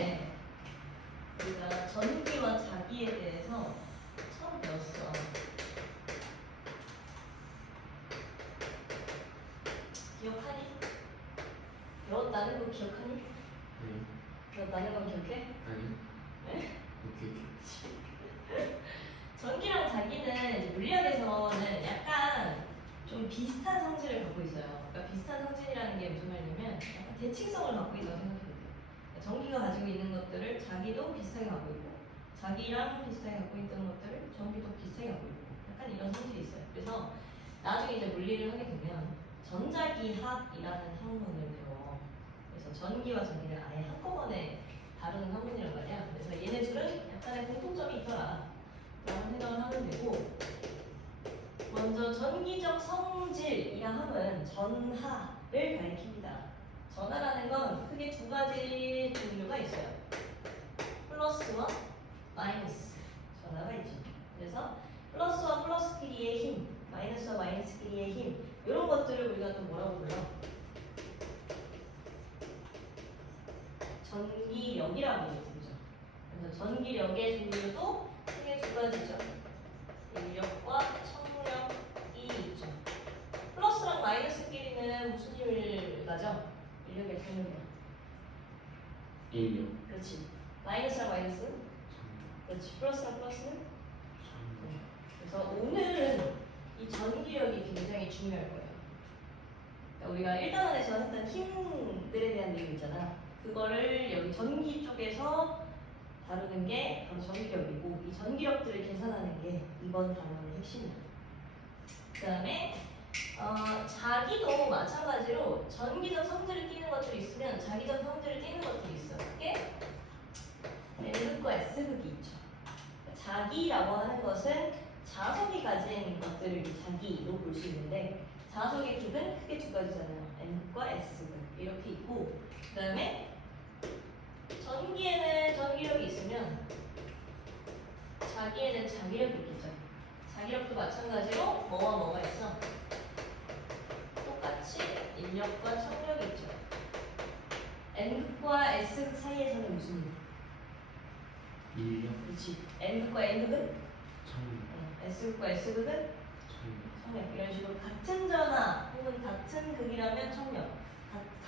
때 우리가 전기와 자기에 대해서 처음 배웠어. 기억하니? 배웠다는 거 기억하니? 아니. 배웠다는 건 기억해? 아니. 네? 오케이. 전기랑 자기는 물리학에서는 약간 좀 비슷한 성질을 갖고 있어요. 그러니까 비슷한 성질이라는 게 무슨 말이냐면 약간 대칭성을 갖고 있다고 생각해요. 전기가 가지고 있는 것들을 자기도 비슷하게 갖고 있고 자기랑 비슷하게 갖고 있던 것들을 전기도 비슷하게 갖고 있고 약간 이런 성질이 있어요. 그래서 나중에 이제 물리를 하게 되면 전자기학이라는 학문을 배워. 그래서 전기와 전기를 아예 한꺼번에 다루는 학문이란 말이야. 그래서 얘네 둘은 약간의 공통점이 있더라 라고 생각을 하면 되고, 먼저 전기적 성질이라 함은 전하를 가리킵니다. 전하라는 건 크게 두 가지 종류가 있어요. 플러스와 마이너스 전하가 있죠. 그래서 플러스와 플러스끼리의 힘, 마이너스와 마이너스끼리의 힘, 이런 것들을 우리가 또 뭐라고 불러? 전기력이라고 부르죠. 그래서 전기력의 종류도 크게 두 가지죠. 인력과 청력이 있죠. 플러스랑 마이너스끼리는 무슨 힘을 가져? 인력의 청력이요. 인력. 그렇지. 마이너스랑 마이너스? 그렇지. 플러스랑 플러스는? 그래서 오늘은 이 전기력이 굉장히 중요할 거예요. 그러니까 우리가 1단원에서 했던 힘들에 대한 내용 있잖아. 그거를 여기 전기 쪽에서 다루는 게 바로 전기력이고, 이 전기력들을 계산하는 게 이번 단원의 핵심이에요. 그 다음에 자기도 마찬가지로 전기적 성질을 띠는 것들이 있으면 자기적 성질을 띠는 것들이 있어요. 그게 N극과 S극이 있죠. 자기라고 하는 것은 자석이 가진 것들을 자기로 볼 수 있는데, 자석의 극은 크게 두 가지잖아요. N극과 S극 이렇게 있고, 그 다음에 전기에는 전기력이 있으면 자기에는 자기력이 있겠죠. 자기력도 마찬가지로 뭐와 뭐가 있어? 똑같이 인력과 청력이 있죠. N극과 S극 사이에서는 무슨 일? 인력. 그렇지. N극과 N극은? 청력. S극과 S극은? 청력. 이런 식으로 같은 전하 혹은 같은 극이라면 청력,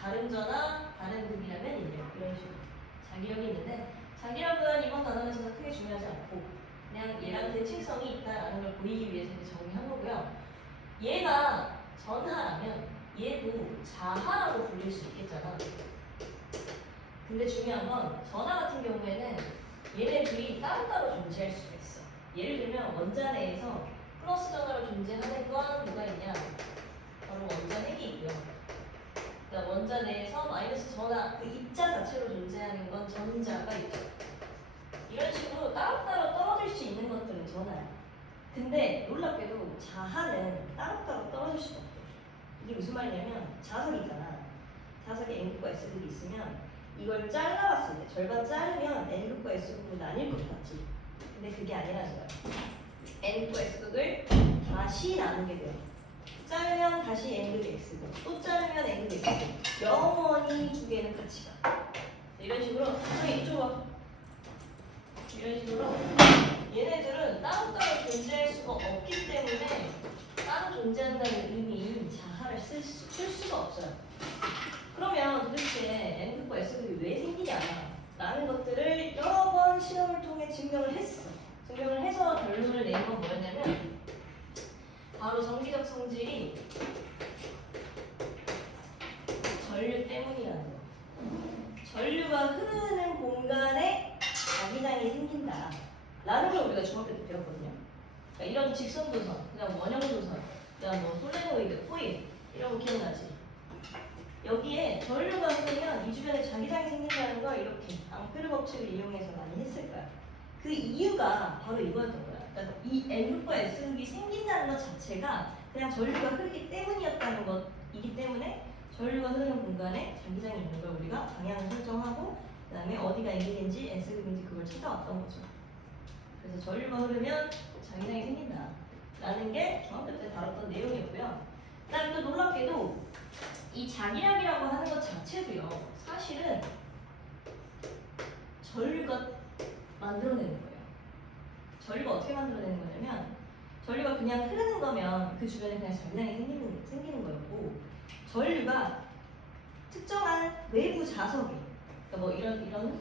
다른 전하, 다른 극이라면 인력, 이런 식으로 자기력이 있는데, 자기력은 이번 단원에서는 크게 중요하지 않고 그냥 얘랑 대칭성이 있다라는 걸 보이기 위해서 이렇게 정리한 거고요. 얘가 전하라면 얘도 자하라고 불릴 수 있겠잖아. 근데 중요한 건 전하 같은 경우에는 얘네들이 따로따로 존재할 수가 있어. 예를 들면 원자 내에서 플러스 전하로 존재하는 건 뭐가 있냐? 바로 원자핵이 있고요. 그다음 원자 내에서 마이너스 전하, 그 입자 자체로 존재하는 건 전자가 있죠. 이런 식으로 따로따로 떨어질 수 있는 것들은 전하야. 근데 놀랍게도 자하는 따로따로 떨어질 수가 없대. 이게 무슨 말이냐면 자석이잖아. 자석에 N극과 S극이 있으면 이걸 잘라봤을 때 절반 자르면 N극과 S극으로 나뉠 것 같지. 근데 그게 아니라는 거야. N극과 S극을 다시 나누게 돼요. 자르면 다시 N극 S극, 또 자르면 N극 S극. 영원히 두 개는 같이 가. 이런 식으로 이쪽 와. 이런 식으로 얘네들은 따로따로 존재할 수가 없기 때문에 따로 존재한다는 의미인 자하를 쓸 수가 없어요. 그러면 도대체 N극과 S극이 왜 생기냐 라는 것들을 여러 번 실험을 통해 증명을 했어. 증명을 해서 결론을 낸 건 뭐였냐면 바로 전기적 성질이 전류 때문이라는 거. 전류가 흐르는 공간에 자기장이 생긴다 라는 걸 우리가 중학교 때 배웠거든요. 그러니까 이런 직선도선, 그다음 원형도선, 그다음 뭐 솔레노이드, 코일 이런 거 기억나지? 여기에 전류가 흐르면 이 주변에 자기장이 생긴다는 걸 이렇게 앙페르 법칙을 이용해서 많이 했을 거야. 그 이유가 바로 이거였던 거야. 그러니까 이 N극과 S극이 생긴다는 것 자체가 그냥 전류가 흐르기 때문이었다는 것이기 때문에 전류가 흐르는 공간에 자기장이 있는 걸 우리가 방향을 설정하고 그 다음에 어디가 N극인지 S극인지 그걸 찾아왔던 거죠. 그래서 전류가 흐르면 자기장이 생긴다 라는 게 중학교 때 다뤘던 내용이었고요. 그 다음에 또 놀랍게도 이 자기력이라고 하는 것 자체도요, 사실은 전류가 만들어내는 거예요. 전류가 어떻게 만들어내는 거냐면 전류가 그냥 흐르는 거면 그 주변에 그냥 잔량이 생기는 거였고 전류가 특정한 외부 자석에 그러니까 뭐 이런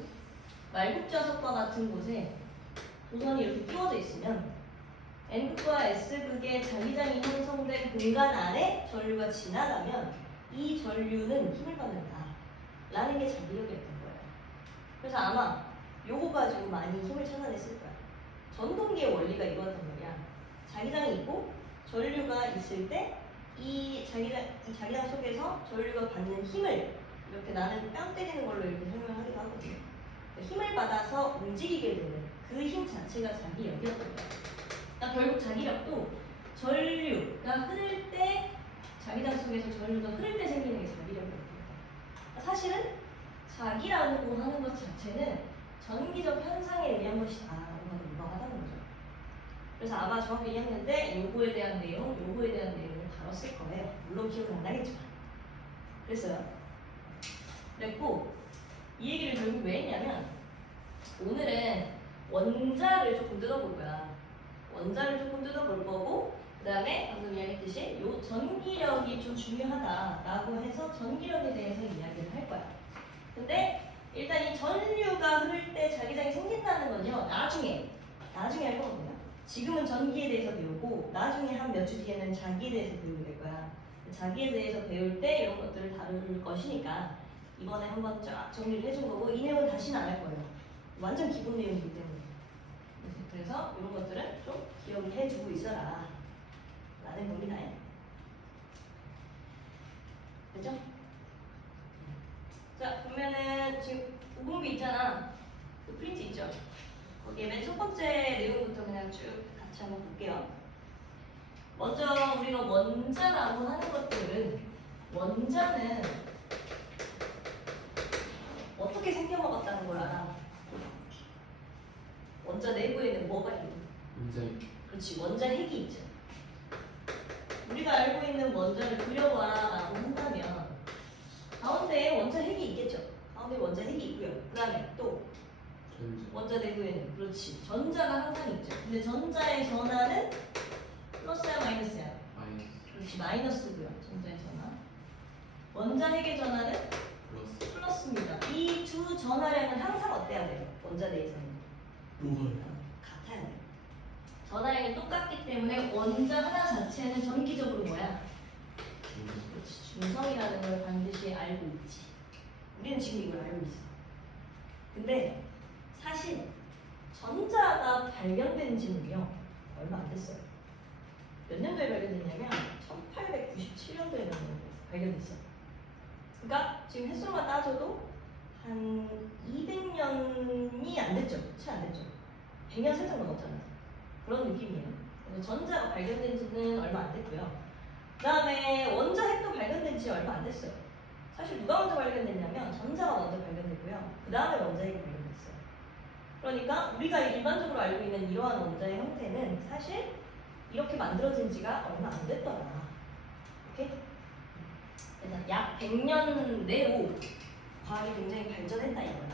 말굽 자석과 같은 곳에 도선이 이렇게 끼워져 있으면 N극과 S극의 자기장이 형성된 공간 안에 전류가 지나가면 이 전류는 힘을 받는다 라는 게 자기력이었던 거예요. 그래서 아마 요거 가지고 많이 힘을 찾아냈을 거야. 전동기의 원리가 이거였단 말이야. 자기장이 있고 전류가 있을 때 이 자기장 속에서 전류가 받는 힘을 이렇게 나는 뺨 때리는 걸로 이렇게 설명하기도 하거든요. 힘을 받아서 움직이게 되는 그 힘 자체가 자기력이었던 거야. 그러니까 결국 자기력도 전류가 흐를 때 자기장 속에서 전류가 흐를 때 생기는 게 자기력이었던 거야. 사실은 자기라고 하는 것 자체는 전기적 현상에 의한 것이다 라고 하는 유명하다는 거죠. 그래서 아마 중학교 2학년 때 요거에 대한 내용을 다뤘을 거예요. 물론 기억은 안 나겠지만 그랬어요. 그랬고 이 얘기를 결국 왜 했냐면 오늘은 원자를 조금 뜯어볼 거야. 원자를 조금 뜯어볼 거고 그 다음에 방금 이야기했듯이 요 전기력이 좀 중요하다라고 해서 전기력에 대해서 이야기를 할 거야. 근데 일단 이 전류가 흐를 때 자기장이 생긴다는 건요 나중에 할 거거든요. 지금은 전기에 대해서 배우고 나중에 한 몇 주 뒤에는 자기에 대해서 배우게 될 거야. 자기에 대해서 배울 때 이런 것들을 다룰 것이니까 이번에 한번 쫙 정리를 해준 거고 이 내용은 다시는 안 할 거예요. 완전 기본 내용이기 때문에. 그래서 이런 것들은 좀 기억을 해주고 있어라 라는 겁니다. 됐죠? 자, 그러면은 지금 오공비 있잖아. 그 프린트 있죠? 거기에 맨 첫 번째 내용부터 그냥 쭉 같이 한번 볼게요. 먼저 우리가 원자라고 하는 것들은 원자는 어떻게 생겨먹었다는 걸 알아? 원자 내부에는 뭐가 있니? 문제. 그렇지, 원자 핵이 있죠. 우리가 알고 있는 원자를 그려봐라라고 한다면 가운데에 원자 핵이 있겠죠. 가운데 원자 핵이 있고요. 그 다음에 또 전자. 원자 내부에는 그렇지 전자가 항상 있죠. 근데 전자의 전하는 플러스야 마이너스야? 마이너스. 그렇지 마이너스고요. 전자의 전하. 원자 핵의 전하는 플러스. 플러스입니다. 이 두 전하량은 항상 어때야 돼요? 원자 내에서는 같아야 돼요. 전하량이 똑같기 때문에 원자 하나 자체는 전기적으로 뭐야? 그렇지 중성이라는 걸 반드시 알고 있지. 우리는 지금 이걸 알고 있어. 근데 사실 전자가 발견된 지는요 얼마 안 됐어요. 몇 년도에 발견됐냐면 1897년도에 발견됐어. 그러니까 지금 횟수로만 따져도 한 200년이 안 됐죠. 채 안 됐죠. 100년 살짝 넘었잖아. 그런 느낌이에요. 그래서 전자가 발견된 지는 얼마 안 됐고요. 그 다음에 원자 핵도 발견된 지 얼마 안 됐어요. 사실 누가 먼저 발견됐냐면 전자가 먼저 발견됐고요. 그 다음에 원자 핵이 발견됐어요. 그러니까 우리가 일반적으로 알고 있는 이러한 원자의 형태는 사실 이렇게 만들어진 지가 얼마 안 됐더라. 오케이? 그래서 약 100년 내로 과학이 굉장히 발전했다 이거야.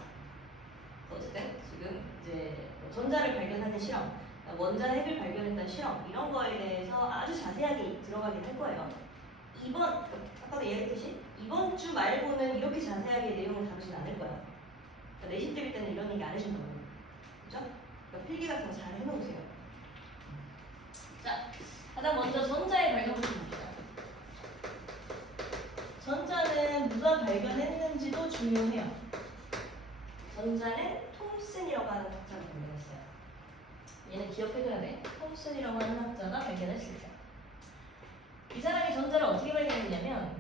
어쨌든 지금 이제 전자를 발견하는 실험, 원자 핵을 발견했다는 실험 이런 거에 대해서 아주 자세하게 들어가긴 할 거예요. 아까도 얘기했듯이 이번 주 말고는 이렇게 자세하게 내용을 다루진 않을 거야. 그러니까 내신 때릴 때는 이런 얘기 안 해준다고. 그죠? 그러니까 필기 같은 거 잘 해놓으세요. 자, 가장 먼저 전자의 발견부터 봅시다. 전자는 누가 발견했는지도 중요해요. 전자는 톰슨이라고 하는 학자가 발견했어요. 얘는 기억해둬야 돼. 톰슨이라고 하는 학자가 발견했습니다. 이 사람이 전자를 어떻게 발견했냐면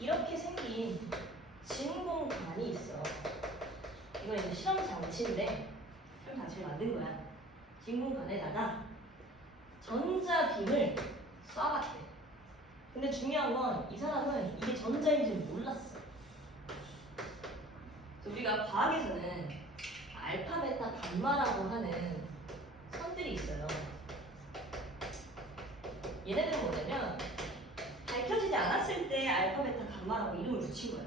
이렇게 생긴 진공관이 있어. 이건 이제 실험 장치인데 실험 장치를 만든 거야. 진공관에다가 전자빔을 쏴봤대. 근데 중요한 건 이 사람은 이게 전자인지 몰랐어. 우리가 과학에서는 알파, 베타, 감마라고 하는 선들이 있어요. 얘네들은 뭐냐면 밝혀지지 않았을 때 알파, 베타, 감마라고 이름을 붙인 거야.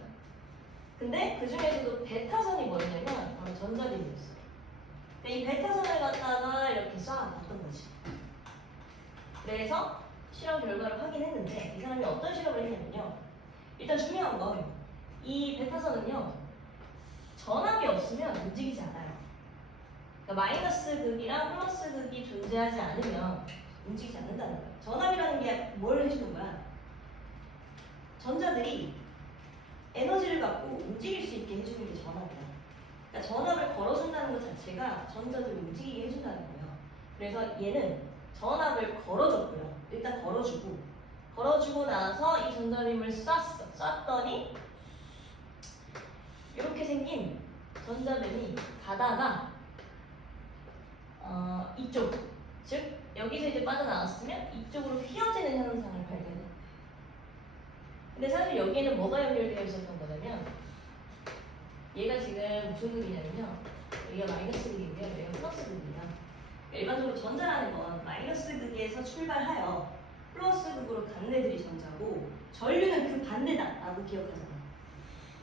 근데 그 중에서도 베타선이 뭐였냐면 바로 전자빔이었어. 이 베타선을 갖다가 이렇게 쏴봤던 거지. 그래서 실험 결과를 확인했는데 이 사람이 어떤 실험을 했냐면요. 일단 중요한 건 이 베타선은요. 전압이 없으면 움직이지 않아요. 그러니까 마이너스 극이랑 플러스 극이 존재하지 않으면 움직이지 않는다는 거예요. 전압이라는 게 뭘 해주는 거야? 전자들이 에너지를 갖고 움직일 수 있게 해주는 게 전압이야. 그러니까 전압을 걸어준다는 것 자체가 전자들을 움직이게 해준다는 거예요. 그래서 얘는 전압을 걸어줬고요. 일단 걸어주고 나서 이 전자빔을 쐈더니 이렇게 생긴 전자빔이 가다가 이쪽, 즉 여기서 이제 빠져나왔으면 이쪽으로 휘어지는 현상을 발견해. 근데 사실 여기에는 뭐가 연결되어 있었던 거냐면 얘가 지금 무슨 극이냐면요. 여기가 마이너스 극인데요. 여기가 플러스 극입니다. 일반적으로 전자라는 건 마이너스 극에서 출발하여 플러스 극으로 가는 애들이 전자고 전류는 그 반대다라고 기억하잖아.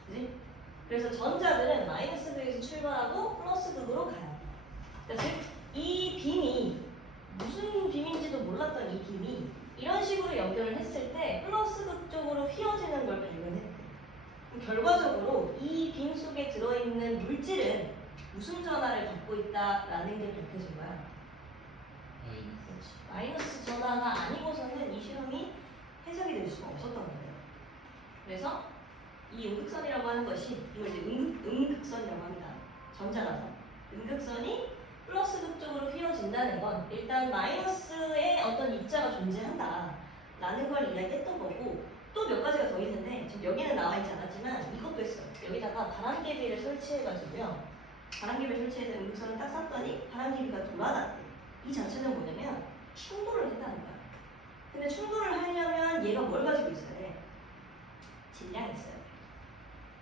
그지? 그래서 전자들은 마이너스 극에서 출발하고 플러스 극으로 가요. 그러니까 즉, 이 빔이 무슨 빔인지도 몰랐던 이 빔이 이런 식으로 연결을 했을 때 플러스 극 쪽으로 휘어지는 걸 발견했대. 결과적으로 이 빔 속에 들어있는 물질은 무슨 전하를 갖고 있다라는 게 밝혀진 거야. 마이너스 전하가 아니고서는 이 실험이 해석이 될 수가 없었던 거예요. 그래서 이 음극선이라고 하는 것이 이걸 이제 음극선이라고 합니다. 전자라서 음극선이 플러스 극 쪽으로 휘어진다는 건 일단 마이너스의 어떤 입자가 존재한다 라는 걸 이야기했던 거고 또 몇 가지가 더 있는데 지금 여기는 나와 있지 않았지만 이것도 있어요. 여기다가 바람개비를 설치해가지고요. 바람개비를 설치해서 음극선을 딱 쐈더니 바람개비가 돌아갔대. 이 자체는 뭐냐면 충돌을 했다는 거야. 근데 충돌을 하려면 얘가 뭘 가지고 있어야 돼? 질량이 있어야 돼.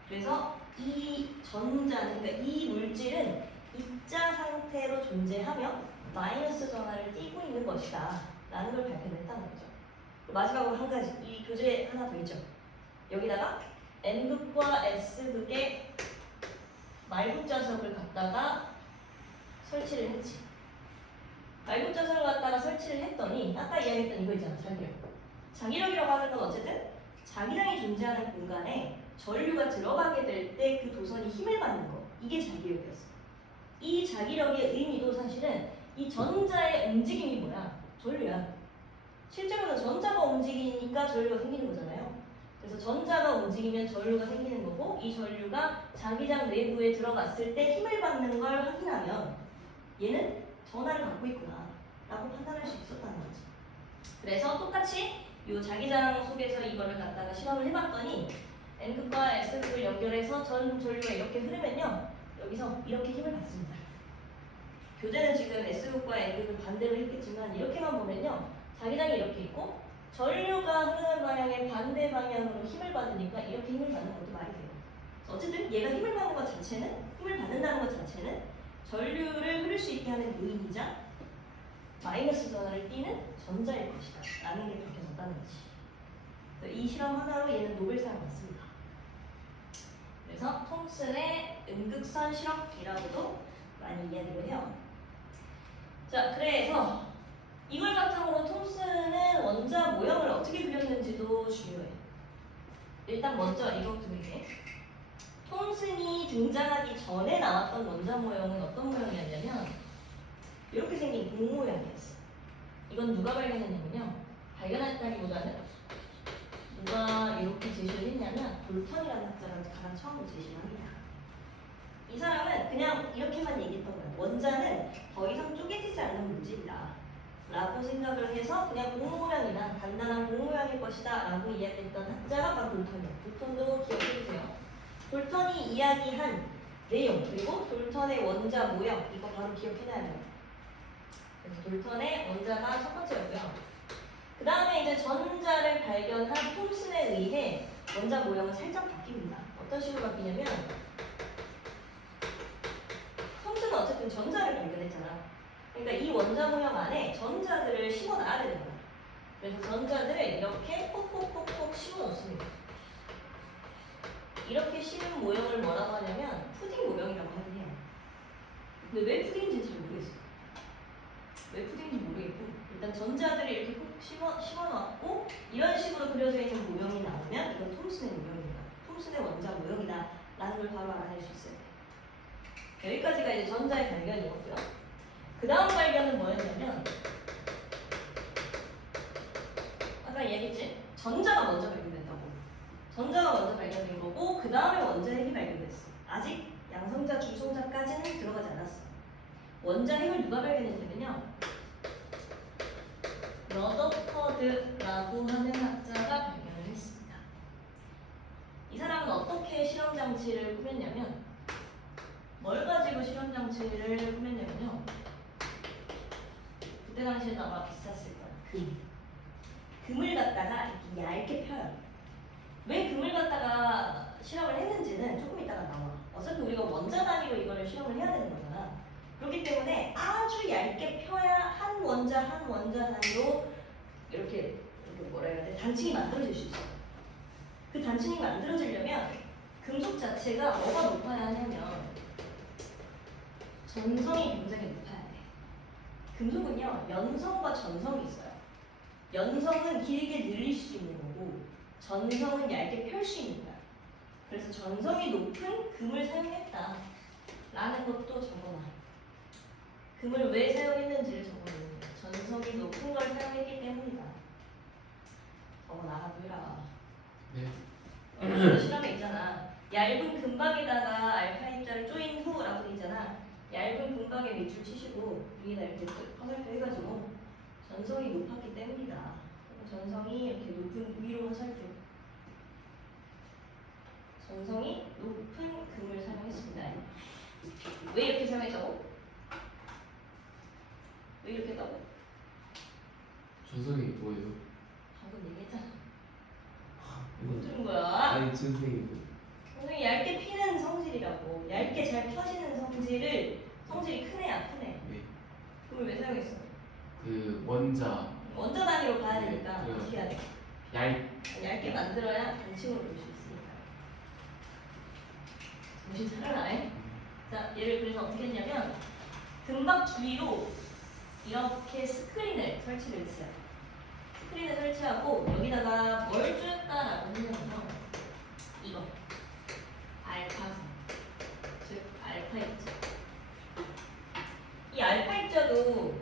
그래서 이 전자는, 그러니까 이 물질은 입자 상태로 존재하며 마이너스 전하를 띠고 있는 것이다 라는 걸 발견했다는 거죠. 마지막으로 한 가지, 이 교재 하나 더 있죠. 여기다가 N극과 S극의 말국자석을 갖다가 설치를 했지. 말국자석을 갖다가 설치를 했더니 아까 이야기했던 이거 있잖아, 자기력. 자기력이라고 하는 건 어쨌든 자기장이 존재하는 공간에 전류가 들어가게 될 때 그 도선이 힘을 받는 거, 이게 자기력이었어. 이 자기력의 의미도 사실은 이 전자의 움직임이 뭐야? 전류야. 실제로는 전자가 움직이니까 전류가 생기는 거잖아요. 그래서 전자가 움직이면 전류가 생기는 거고 이 전류가 자기장 내부에 들어갔을 때 힘을 받는 걸 확인하면 얘는 전하를 갖고 있구나 라고 판단할 수 있었다는 거지. 그래서 똑같이 이 자기장 속에서 이거를 갖다가 실험을 해봤더니 N극과 S극을 연결해서 전 전류가 이렇게 흐르면요 여기서 이렇게 힘을 받습니다. 교재는 지금 S극과 N극을 반대로 했겠지만 이렇게만 보면요 자기장이 이렇게 있고 전류가 흐르는 방향의 반대 방향으로 힘을 받으니까 이렇게 힘을 받는 것도 말이 돼요. 어쨌든 얘가 힘을 받는 것 자체는, 힘을 받는다는 것 자체는 전류를 흐를 수 있게 하는 요인이자 마이너스 전하를 띠는 전자일 것이다 라는 게 밝혀졌다는 거지. 이 실험 하나로 얘는 노벨상을 받습니다. 그래서 톰슨의 음극선 실험이라고도 많이 이야기를 해요. 자, 그래서 이걸 바탕으로 톰슨은 원자 모형을 어떻게 그렸는지도 중요해. 일단 먼저 이거부터 그릴게. 톰슨이 등장하기 전에 나왔던 원자 모형은 어떤 모형이었냐면 이렇게 생긴 공 모양이었어. 이건 누가 발견했냐면요. 발견했다기보다는 누가 이렇게 제시를 했냐면 볼턴이라는 학자가 가장 처음으로 제시를 합니다. 이 사람은 그냥 이렇게만 얘기했던 거예요. 원자는 더 이상 쪼개지지 않는 물질이다 라고 생각을 해서 그냥 공 모양이나 간단한 공 모양일 것이다 라고 이야기했던 학자가 바로 볼턴이에요. 볼턴도 기억해주세요. 볼턴이 이야기한 내용 그리고 볼턴의 원자 모형 이거 바로 기억해놔야 돼요. 그래서 볼턴의 원자가 첫 번째였고요. 그 다음에 이제 전자를 발견한 톰슨에 의해 원자 모형은 살짝 바뀝니다. 어떤 식으로 바뀌냐면 톰슨은 어쨌든 전자를 발견했잖아. 그러니까 이 원자 모형 안에 전자들을 심어놔야 되는 거야. 그래서 전자들을 이렇게 콕콕콕콕 심어놓습니다. 이렇게 씌운 모형을 뭐라고 하냐면 푸딩 모형이라고 하긴 해요. 근데 왜 푸딩인지 잘 모르겠어요. 왜 푸딩인지 모르겠고 일단 전자들이 이렇게 꼭 심어놨고 이런 식으로 그려져 있는 모형이 나오면 이건 톰슨의 모형이다. 톰슨의 원자 모형이다 라는 걸 바로 알아낼 수 있어요. 여기까지가 이제 전자의 발견이었고요. 그 다음 발견은 뭐였냐면 아까 얘기했지? 전자가 먼저 발견된다고. 전자가 먼저 발견된 거고 그 다음에 원자핵이 발견됐어. 아직 양성자, 중성자까지는 들어가지 않았어. 원자핵을 누가 발견했냐면요. 러더퍼드라고 하는 학자가 발견을 했습니다. 이 사람은 어떻게 실험장치를 꾸몄냐면 뭘 가지고 실험장치를 꾸몄냐면요. 그때 당시에 아마 비쌌을 거야. 금을 갖다가 이렇게 얇게 펴요. 왜 금을 갖다가 실험을 했는지는 조금 이따가 나와. 어차피 우리가 원자 단위로 이거를 실험을 해야 되는 거잖아. 그렇기 때문에 아주 얇게 펴야 한 원자 단위로 이렇게 뭐라 해야 돼? 단층이 만들어질 수 있어. 그 단층이 만들어지려면 금속 자체가 뭐가 높아야 하냐면 전성이 굉장히 높아야 돼. 금속은요 연성과 전성이 있어요. 연성은 길게 늘릴 수 있는 거고 전성은 얇게 펼 수 있는 거야. 그래서 전성이 높은 금을 사용했다 라는 것도 적어놔. 금을 왜 사용했는지를 적어놓는 거야. 전성이 높은 걸 사용했기 때문이다. 적어놔라. 네. 실험에 있잖아. 얇은 금박에다가 알파 입자를 조인 후라고 돼 있잖아. 얇은 금박에 밑줄 치시고 위에다 이렇게 화살표 해가지고 전성이 높았기 때문이다. 전성이 이렇게 높은 위로 화살표. 전성이 높은 금을 사용했습니다. 왜 이렇게 사용했다고? 왜 이렇게 했다고? 전성이 뭐예요? 방금 얘기했잖아. 이거 못 들은 거야. 아니 전성이 뭐? 전성이 얇게 피는 성질이라고. 얇게 잘 펴지는 성질이 큰 애야, 큰 애. 네. 그걸 왜 사용했어? 그 원자 원자 단위로 봐야 되니까 네, 어떻게 해야 돼? 얇 얇게 만들어야 단층으로 볼 수 있으니까. 정신 차려라. 자, 얘를 그래서 어떻게 했냐면 금박 주위로 이렇게 스크린을 설치를 했어요. 스크린을 설치하고 여기다가 뭘 줬다라고 하냐면 이거 알파, 즉 알파 입자. 이 알파 입자도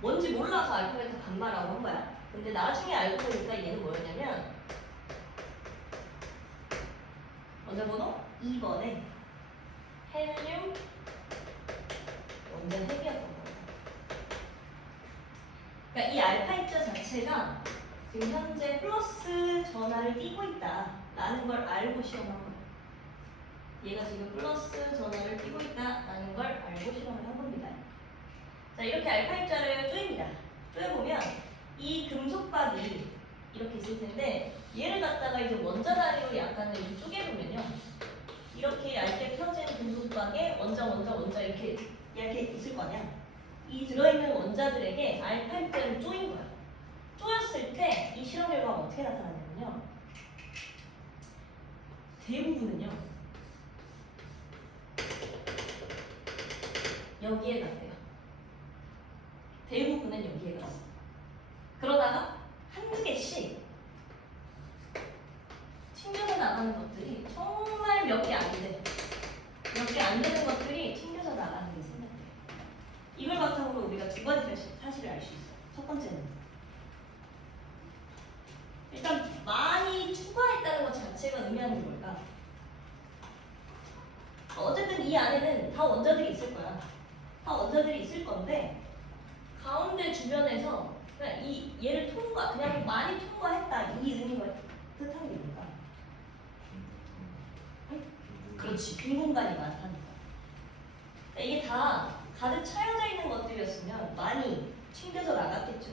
뭔지 몰라서 알파 베타 감마라고 한 거야. 근데 나중에 알고 보니까 얘는 뭐였냐면 원자 번호 2번에 헬륨 원자 핵이었던 거예요. 그러니까 이 알파 입자 자체가 지금 현재 플러스 전하를 띠고 있다라는 걸 알고 실험한 거예요. 얘가 지금 플러스 전하를 띠고 있다라는 걸 알고 실험을 한 겁니다. 자, 이렇게 알파 입자를 쪼입니다. 쪼여보면 이 금속박이 이렇게 있을 텐데 얘를 갖다가 이제 원자 단위로 약간을 쪼개보면요. 이렇게 얇게 펴진 금속박에 원자 이렇게 얇게 있을 거 아니야. 이 들어있는 원자들에게 알파 입자를 쪼인 거야. 쪼였을 때 이 실험 결과가 어떻게 나타나냐면요. 대부분은요. 여기에 갔대요. 대부분은 여기에 갔어. 그러다가 한두 개씩 튕겨져 나가는 것들이 정말 몇 개 안 돼. 몇 개 안 되는 것들이 튕겨져 나가는 게 생각돼요. 이걸 바탕으로 우리가 두 가지 사실을 알 수 있어요. 첫 번째는 일단 많이 투과했다는 것 자체가 의미하는 게 뭘까? 어쨌든 이 안에는 다 원자들이 있을 거야. 다 원자들이 있을 건데 가운데 주변에서 그냥 얘를 그냥 많이 통과했다 이 의미가 뜻하는 게 뭘까? 그렇지, 빈 공간이 많다니까. 이게 다 가득 차여져 있는 것들이었으면 많이 튕겨져 나갔겠죠.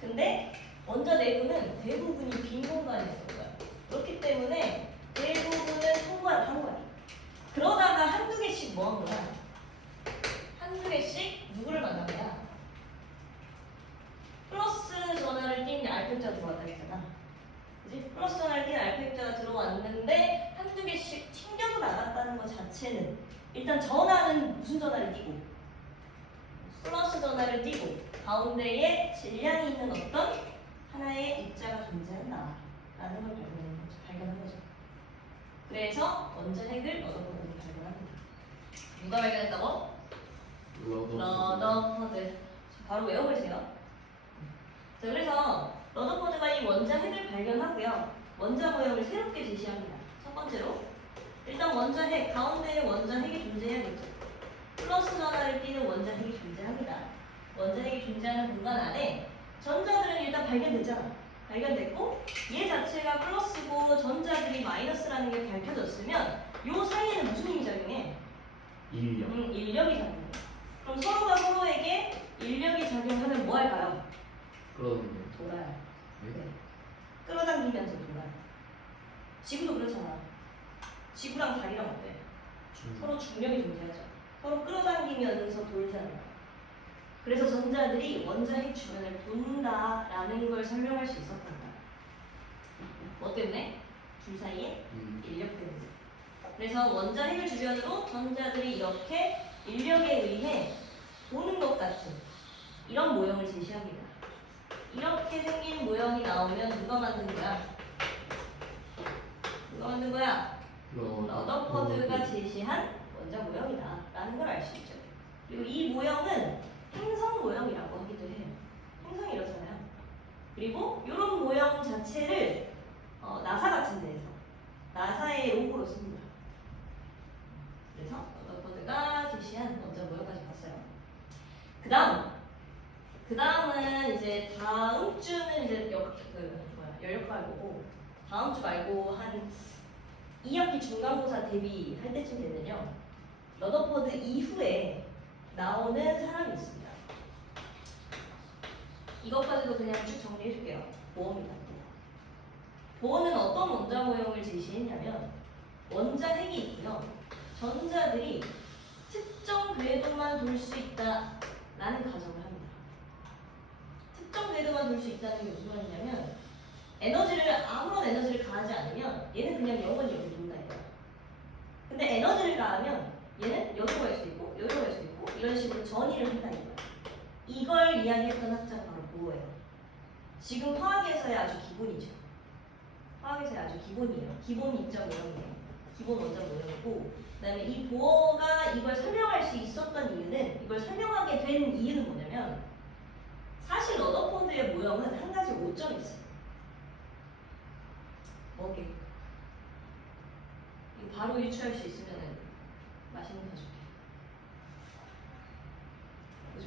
근데 원자 내부는 대부분이 빈 공간이었던 거야. 그렇기 때문에 대부분은 통과를 한 거야. 그러다가 한두 개씩 뭐 한 거야? 한두 개씩 누구를 만난 거야? 플러스 전하를 띈 알파 입자가 들어왔다 했잖아. 그지? 플러스 전하를 띈 알파 입자가 들어왔는데 한두 개씩 하는 것 자체는 일단 전하는 무슨 전하를 띄고 플러스 전하를 띄고 가운데에 질량이 있는 어떤 하나의 입자가 존재한다라는 걸 발견한 거죠. 그래서 원자핵을 러더퍼드가 발견합니다. 누가 발견했다고? 러더퍼드. 바로 외워보세요. 자, 그래서 러더퍼드가 이 원자핵을 발견하고요. 원자 모형을 새롭게 제시합니다. 첫 번째로 일단 원자핵, 가운데에 원자핵이 존재해야겠죠. 플러스 전하를 띠는 원자핵이 존재합니다. 원자핵이 존재하는 공간 안에 전자들은 일단 발견됐잖아. 발견됐고 얘 자체가 플러스고 전자들이 마이너스라는 게 밝혀졌으면 요 사이에는 무슨 힘이 작용해? 인력. 인력이 작용해. 그럼 서로가 서로에게 인력이 작용하면 뭐 할까요? 그러면 돌아요. 네? 끌어당기면서 돌아요. 지구도 그렇잖아. 지구랑 달이랑 어때? 서로 중력이 존재하죠. 서로 끌어당기면서 돌잖아요. 그래서 전자들이 원자핵 주변을 돈다라는 걸 설명할 수 있었단다. 뭐 때문에? 둘 사이에 인력 때문에. 그래서 원자핵을 주변으로 전자들이 이렇게 인력에 의해 도는 것 같은 이런 모형을 제시합니다. 이렇게 생긴 모형이 나오면 누가 만든 거야? 누가 만든 거야? 러더퍼드가 제시한 원자 모형이다 라는 걸 알 수 있죠. 그리고 이 모형은 행성 모형이라고 하기도 해요. 행성이 이렇잖아요. 그리고 이런 모형 자체를 나사 같은 데에서 나사의 로고로 씁니다. 그래서 러더퍼드가 제시한 원자 모형까지 봤어요. 그 다음은 이제 다음 주는 이제 연력할 거고 다음 주 말고 한 2학기 중간고사 대비할 때쯤 되면요. 러더퍼드 이후에 나오는 사람이 있습니다. 이것까지도 그냥 쭉 정리해줄게요. 보어입니다. 보어는 어떤 원자 모형을 제시했냐면 원자핵이 있고요. 전자들이 특정 궤도만 돌 수 있다라는 가정을 합니다. 특정 궤도만 돌 수 있다는 게 무슨 말이냐면 아무런 에너지를 가하지 않으면 얘는 그냥 영원히 여기 돈다 이거야. 근데 에너지를 가하면 얘는 여기로 갈 수 있고 여기로 갈 수 있고 이런 식으로 전이를 한다는 거야. 이걸 이야기했던 학자가 바로 보어예요. 지금 화학에서의 아주 기본이죠. 화학에서의 아주 기본이에요. 기본 입자 모형이에요. 기본 원자 모형이고 그다음에 이 보어가 이걸 설명할 수 있었던 이유는 이걸 설명하게 된 이유는 뭐냐면 사실 러더퍼드의 모형은 한 가지 오점이 있어요. 뭐게? 이거 바로 유추할 수 있으면 맛있는 거 줄게. 보지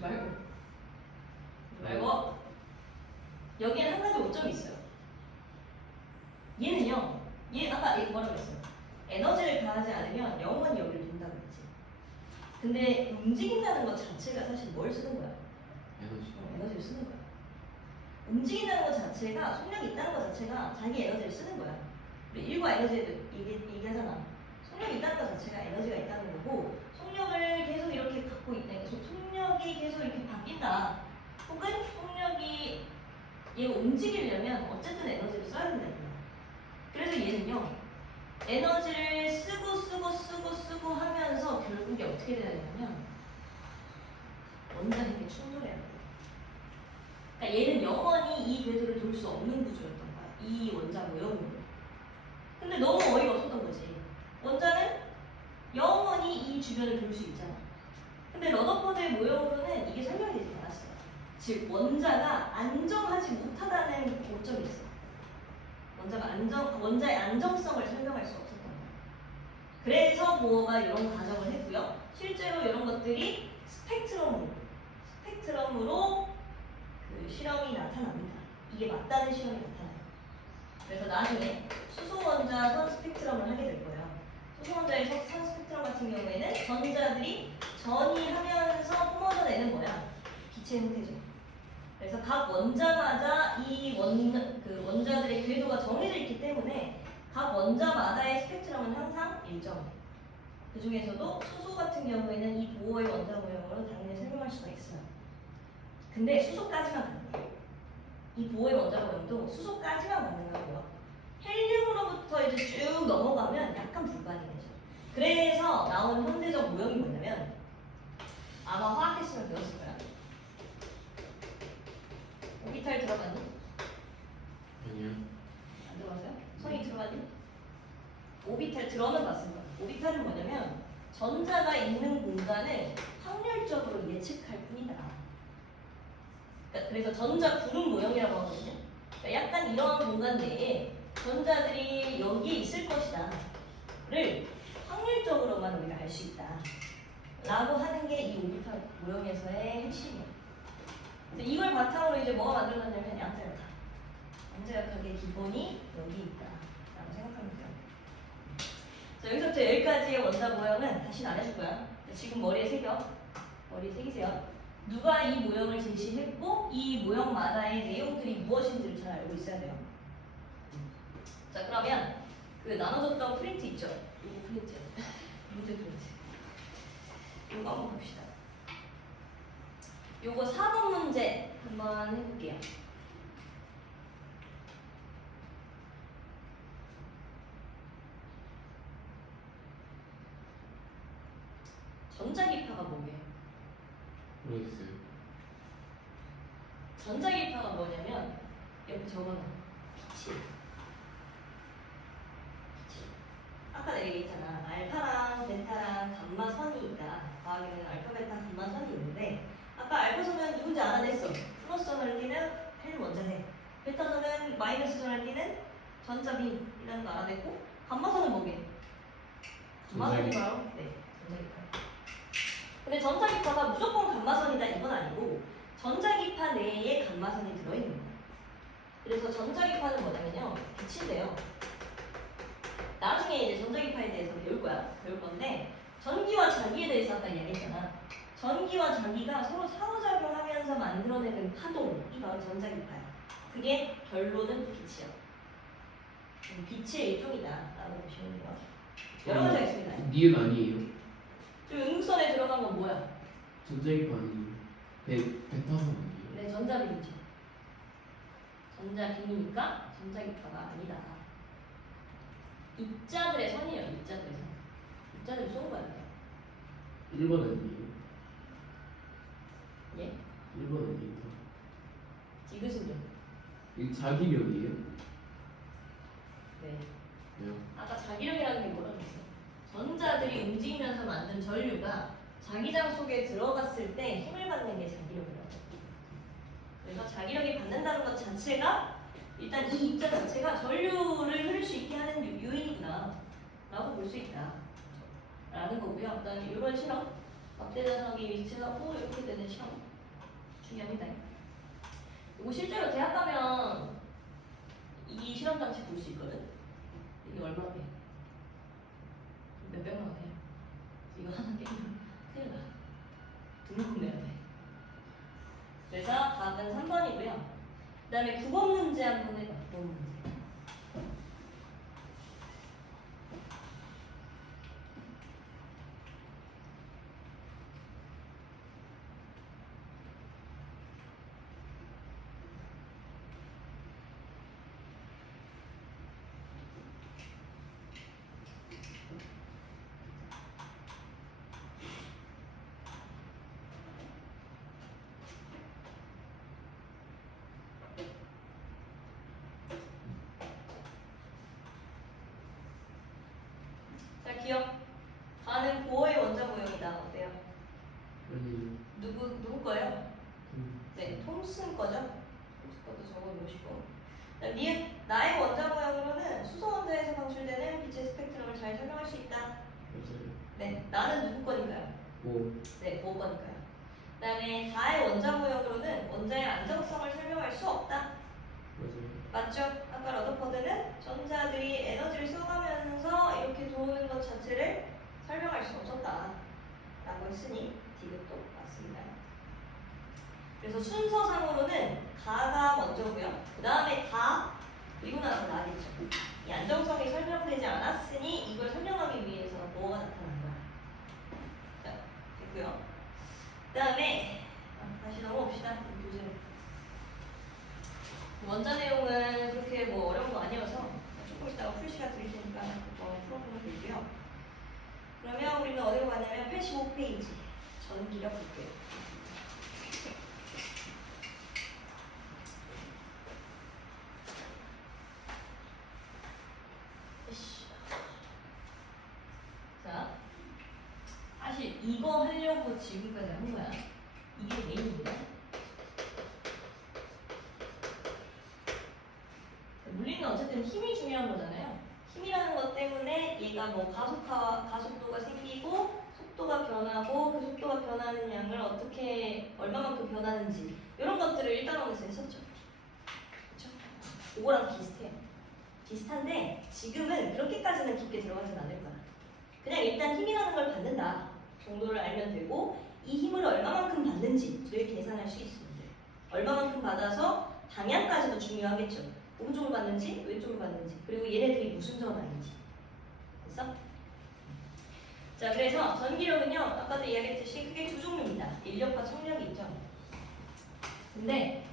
말고 여기에는 한 가지 오점이 있어요. 얘는요. 얘 아까 뭐라고 했어요? 에너지를 가하지 않으면 영원히 여기를 돈다고 했지. 근데 움직인다는 것 자체가 사실 뭘 쓰는 거야? 에너지를 쓰는 거야. 움직인다는 것 자체가 속력이 있다는 것 자체가 자기 에너지를 쓰는 거야. 우리 일과 에너지에도 얘기하잖아. 속력이 있다는 것 자체가 에너지가 있다는 거고 속력을 계속 이렇게 갖고 있다는 거. 속력이 계속 이렇게 바뀐다. 혹은 속력이 얘가 움직이려면 어쨌든 에너지를 써야 된다는 거야. 그래서 얘는요. 에너지를 쓰고 하면서 결국에 어떻게 돼야 되냐면 원자핵에 충돌해야 돼요. 그러니까 얘는 영원히 이 궤도를 돌 수 없는 구조였던 거야. 이 원자 모형으로. 근데 너무 어이가 없었던 거지. 원자는 영원히 이 주변을 돌 수 있잖아. 근데 러더퍼드의 모형으로는 이게 설명이 되지 않았어요. 즉 원자가 안정하지 못하다는 오점이 있어. 원자의 안정성을 설명할 수 없었던 거야. 그래서 보어가 이런 가정을 했고요. 실제로 이런 것들이 스펙트럼으로 그 실험이 나타납니다. 이게 맞다는 실험이 나타나요. 그래서 나중에 수소원자 선 스펙트럼을 하게 될 거예요. 수소원자의 선 스펙트럼 같은 경우에는 전자들이 전이하면서 뿜어져내는 뭐야? 빛의 형태죠. 그래서 각 원자마다 이 원자들의 궤도가 정해져 있기 때문에 각 원자마다의 스펙트럼은 항상 일정해요. 그 중에서도 수소 같은 경우에는 이 보어의 원자 모형으로 당연히 설명할 수가 있어요. 근데 수소까지만 가능해요. 이 보어의 원자 모형도 수소까지만 가능하고요. 헬륨으로부터 이제 쭉 넘어가면 약간 불가능해져. 그래서 나온 현대적 모형이 뭐냐면 아마 화학했으면 배웠을 거야. 오비탈 들어갔니? 아니요. 안 들어갔어요? 선이 들어갔니? 오비탈 들어는 봤을 거야. 오비탈은 뭐냐면 전자가 있는 공간을 확률적으로 예측할 뿐이다. 그러니까 그래서 전자 구름 모형이라고 하거든요. 그러니까 약간 이러한 공간 내에 전자들이 여기에 있을 것이다를 확률적으로만 우리가 알 수 있다. 라고 하는 게 이 오비탈 모형에서의 핵심이에요. 근데 이걸 바탕으로 이제 뭐가 만들어졌냐면 양자역학. 양자역학의 기본이 여기 있다. 라고 생각하면 돼요. 자, 여기서부터 여기까지의 원자 모형은 다시는 안 해줄 거야. 지금 머리에 새겨. 머리에 새기세요. 누가 이 모형을 제시했고 이 모형마다의 내용들이 무엇인지를 잘 알고 있어야 돼요. 자, 그러면 그 나눠줬던 프린트 있죠? 이거 프린트. 문제 프린트. 이거 한번 봅시다. 요거 4번 문제 한번 해볼게요. 전자기파가 뭐예요? 모르겠어요. 전자기파가 뭐냐면 여기 적어놔. 빛이. 아까 내가 얘기했잖아. 알파랑 베타랑 감마 선이 있다. 과학에는 알파, 베타, 감마 선이 있는데 아까 알파선은 누군지 알아냈어. 플러스선을 띠는 헬륨 원자핵. 베타선은 마이너스선을 띠는 전자빈이라는 거 알아냈고 감마선은 뭐게? 감마선이 바로 네, 전자기파. 근데 전자기파가 무조건 감마선이다 이건 아니고 전자기파 내에 감마선이 들어있는 거야. 그래서 전자기파는 뭐냐면요. 빛인데요. 나중에 이제 전자기파에 대해서 배울 건데 전기와 자기에 대해서 아까 얘기했잖아. 전기와 자기가 서로 상호작용하면서 만들어내는 파동이 바로 전자기파야. 그게 결론은 빛이야. 빛의 일종이다라고 보시면 돼요. 여러 가지가 있습니다. 니은 아니에요? 좀 음선에 들어간 건 뭐야? 전자기파 아니에요? 베타선 아니에요? 네, 전자빈이죠. 전자빈이니까 전자기파가 아니다. 입자들의 선이에요. 입자들의 선. 입자들이 쏜 거야. 1번 아니에요? 예? 1번 아니에요? 디귿은요? 이게 자기력이에요? 네. 왜요? 아까 자기력이라는 게 뭐라고 했어요? 전자들이 움직이면서 만든 전류가 자기장 속에 들어갔을 때 힘을 받는 게 자기력이라고. 그래서 자기력이 받는다는 것 자체가 일단 이 입자 자체가 전류를 흐를 수 있게 하는 요인이구나 라고 볼 수 있다 라는 거고요. 그다음에 이런 실험 막대자석이 위치하고 이렇게 되는 실험 중요합니다. 이거 실제로 대학 가면 이 실험 장치 볼 수 있거든. 이게 얼마나 돼? 몇백만 원 해요. 이거 하나 깨면 큰일 나. 등록금 내야 돼. 그래서 답은 3번이고요. 그 다음에 9번 문제 한번 해봐. 9번 문제. 자, 기억. 가는 고의 원자 모형이다. 어때요? 아니에요. 누구 거예요? 네, 톰슨 거죠? 톰슨 것도 적어놓으시고. 미은, 나의 원자 모형으로는 수소 원자에서 방출되는 빛의 스펙트럼을 잘 설명할 수 있다. 맞아요. 네, 나는 누구 거니까요? 오. 네, 보호 거니까요. 그 다음에 다의 원자 모형으로는 원자의 안정성을 설명할 수 없다. 맞아요. 맞죠? 아까 러더퍼드는 전자들이 에너지를 써가면서 이렇게 도는 것 자체를 설명할 수 없었다 라고 했으니 디귿도 맞습니다. 그래서 순서상으로는 가가 먼저고요. 그 다음에 가, 그리고 나서 나겠죠. 이 안정성이 설명되지 않았으니 이걸 설명하기 위해서 뭐가 나타난 거야. 자, 됐고요. 그 다음에 다시 넘어봅시다. 교재로. 원자 내용은 그렇게 뭐 어려운 거 아니어서 조금 이따가 풀 시간 드릴 테니까 그거 풀어보면 되고요. 그러면 우리는 어디로 가냐면 85페이지 전기력 볼게요. 자, 사실 이거 하려고 지금까지 한 거야. 이게 메인인데. 물리는 어쨌든 힘이 중요한 거잖아요. 힘이라는 것 때문에 얘가 뭐 가속도가 생기고 속도가 변하고 그 속도가 변하는 양을 어떻게 얼마만큼 변하는지 이런 것들을 1단원에서 했었죠. 그렇죠? 그거랑 비슷해요. 비슷한데 지금은 그렇게까지는 깊게 들어가진 않을 거야. 그냥 일단 힘이라는 걸 받는다 정도를 알면 되고 이 힘을 얼마만큼 받는지를 계산할 수 있으면 돼요. 얼마만큼 받아서 방향까지도 중요하겠죠. 오른쪽을 받는지 왼쪽을 받는지 그리고 얘네들이 무슨 전압인지 됐어? 자 그래서 전기력은요 아까도 이야기했듯이 크게 두 종류입니다. 인력과 청력이 있죠. 근데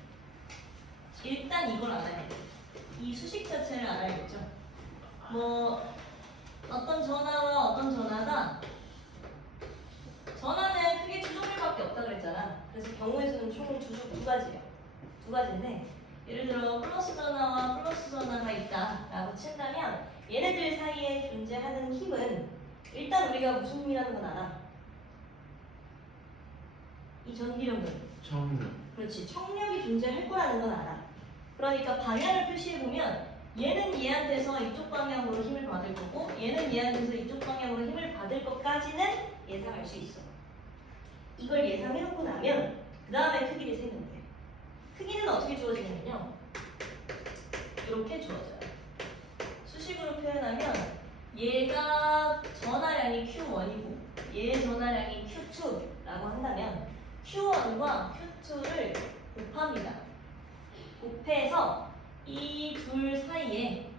일단 이걸 알아야 돼요. 이 수식 자체를 알아야겠죠. 뭐 어떤 전화와 어떤 전화가 전화는 크게 두 종류밖에 없다 그랬잖아. 그래서 경우에서는 총 두 가지예요. 두 가지인데 예를 들어 플러스 전화와 플러스 전화가 있다라고 친다면 얘네들 사이에 존재하는 힘은 일단 우리가 무슨 힘이라는 건 알아. 이 전기력은 청력. 그렇지 청력이 존재할 거라는 건 알아. 그러니까 방향을 표시해 보면 얘는 얘한테서 이쪽 방향으로 힘을 받을 거고 얘는 얘한테서 이쪽 방향으로 힘을 받을 것까지는 예상할 수 있어. 이걸 예상해놓고 나면 그 다음에 크기를 세면 돼. 크기는 어떻게 주어지냐면요. 이렇게 주어져요. 수식으로 표현하면 얘가 전하량이 Q1이고 얘의 전하량이 Q2라고 한다면 Q1과 Q2를 곱합니다. 곱해서 이 둘 사이에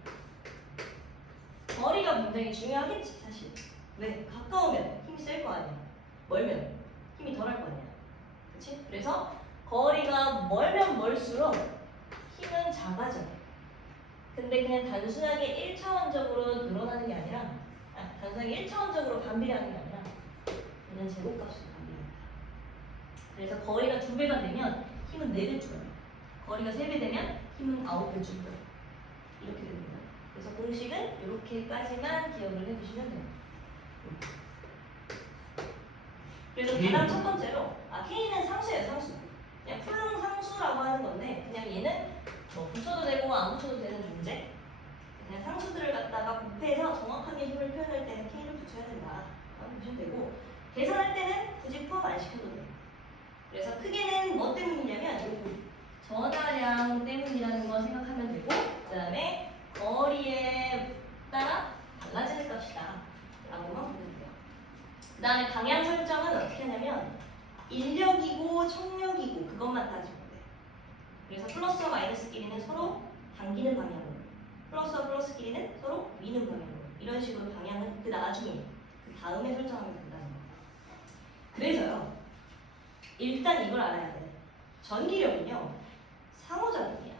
거리가 굉장히 중요하겠지 사실. 왜? 가까우면 힘이 셀 거 아니야. 멀면 힘이 덜할 거 아니야. 그치? 그래서 거리가 멀면 멀수록 힘은 작아져. 근데 그냥 단순하게 1차원적으로 늘어나는 게 아니라 단순하게 1차원적으로 반비례하는 게 아니라 얘는 제곱값으로 반비례합니다. 그래서 거리가 2배가 되면 힘은 4배 줄어요. 거리가 3배 되면 힘은 9배 줄어요. 이렇게 됩니다. 그래서 공식은 이렇게까지만 기억을 해두시면 돼요. 그래서 가장 첫 번째로 K는 상수예요, 상수. 그냥 풀릉 상수라고 하는 건데 그냥 얘는 뭐 붙여도 되고 안 붙여도 되는 존재. 그냥 상수들을 갖다가 곱해서 정확하게 힘을 표현할 때는 K를 붙여야 된다. 라고 보시면 되고 계산할 때는 굳이 포함 안 시켜도 돼요. 그래서 크게는 뭐 때문이냐면 요거 전하량 때문이라는 거 생각하면 되고 그 다음에 거리에 따라 달라지는 값이다. 라고만 보면 돼요. 그 다음에 방향 설정은 어떻게 하냐면 인력이고 청력이고 그것만 따지면 돼요. 그래서 플러스와 마이너스끼리는 서로 당기는 방향으로 플러스와 플러스끼리는 서로 미는 방향으로 이런 식으로 방향은 그 나중에 그 다음에 설정하면 된다는 거예요. 그래서요 일단 이걸 알아야 돼. 전기력은요 상호작용이야.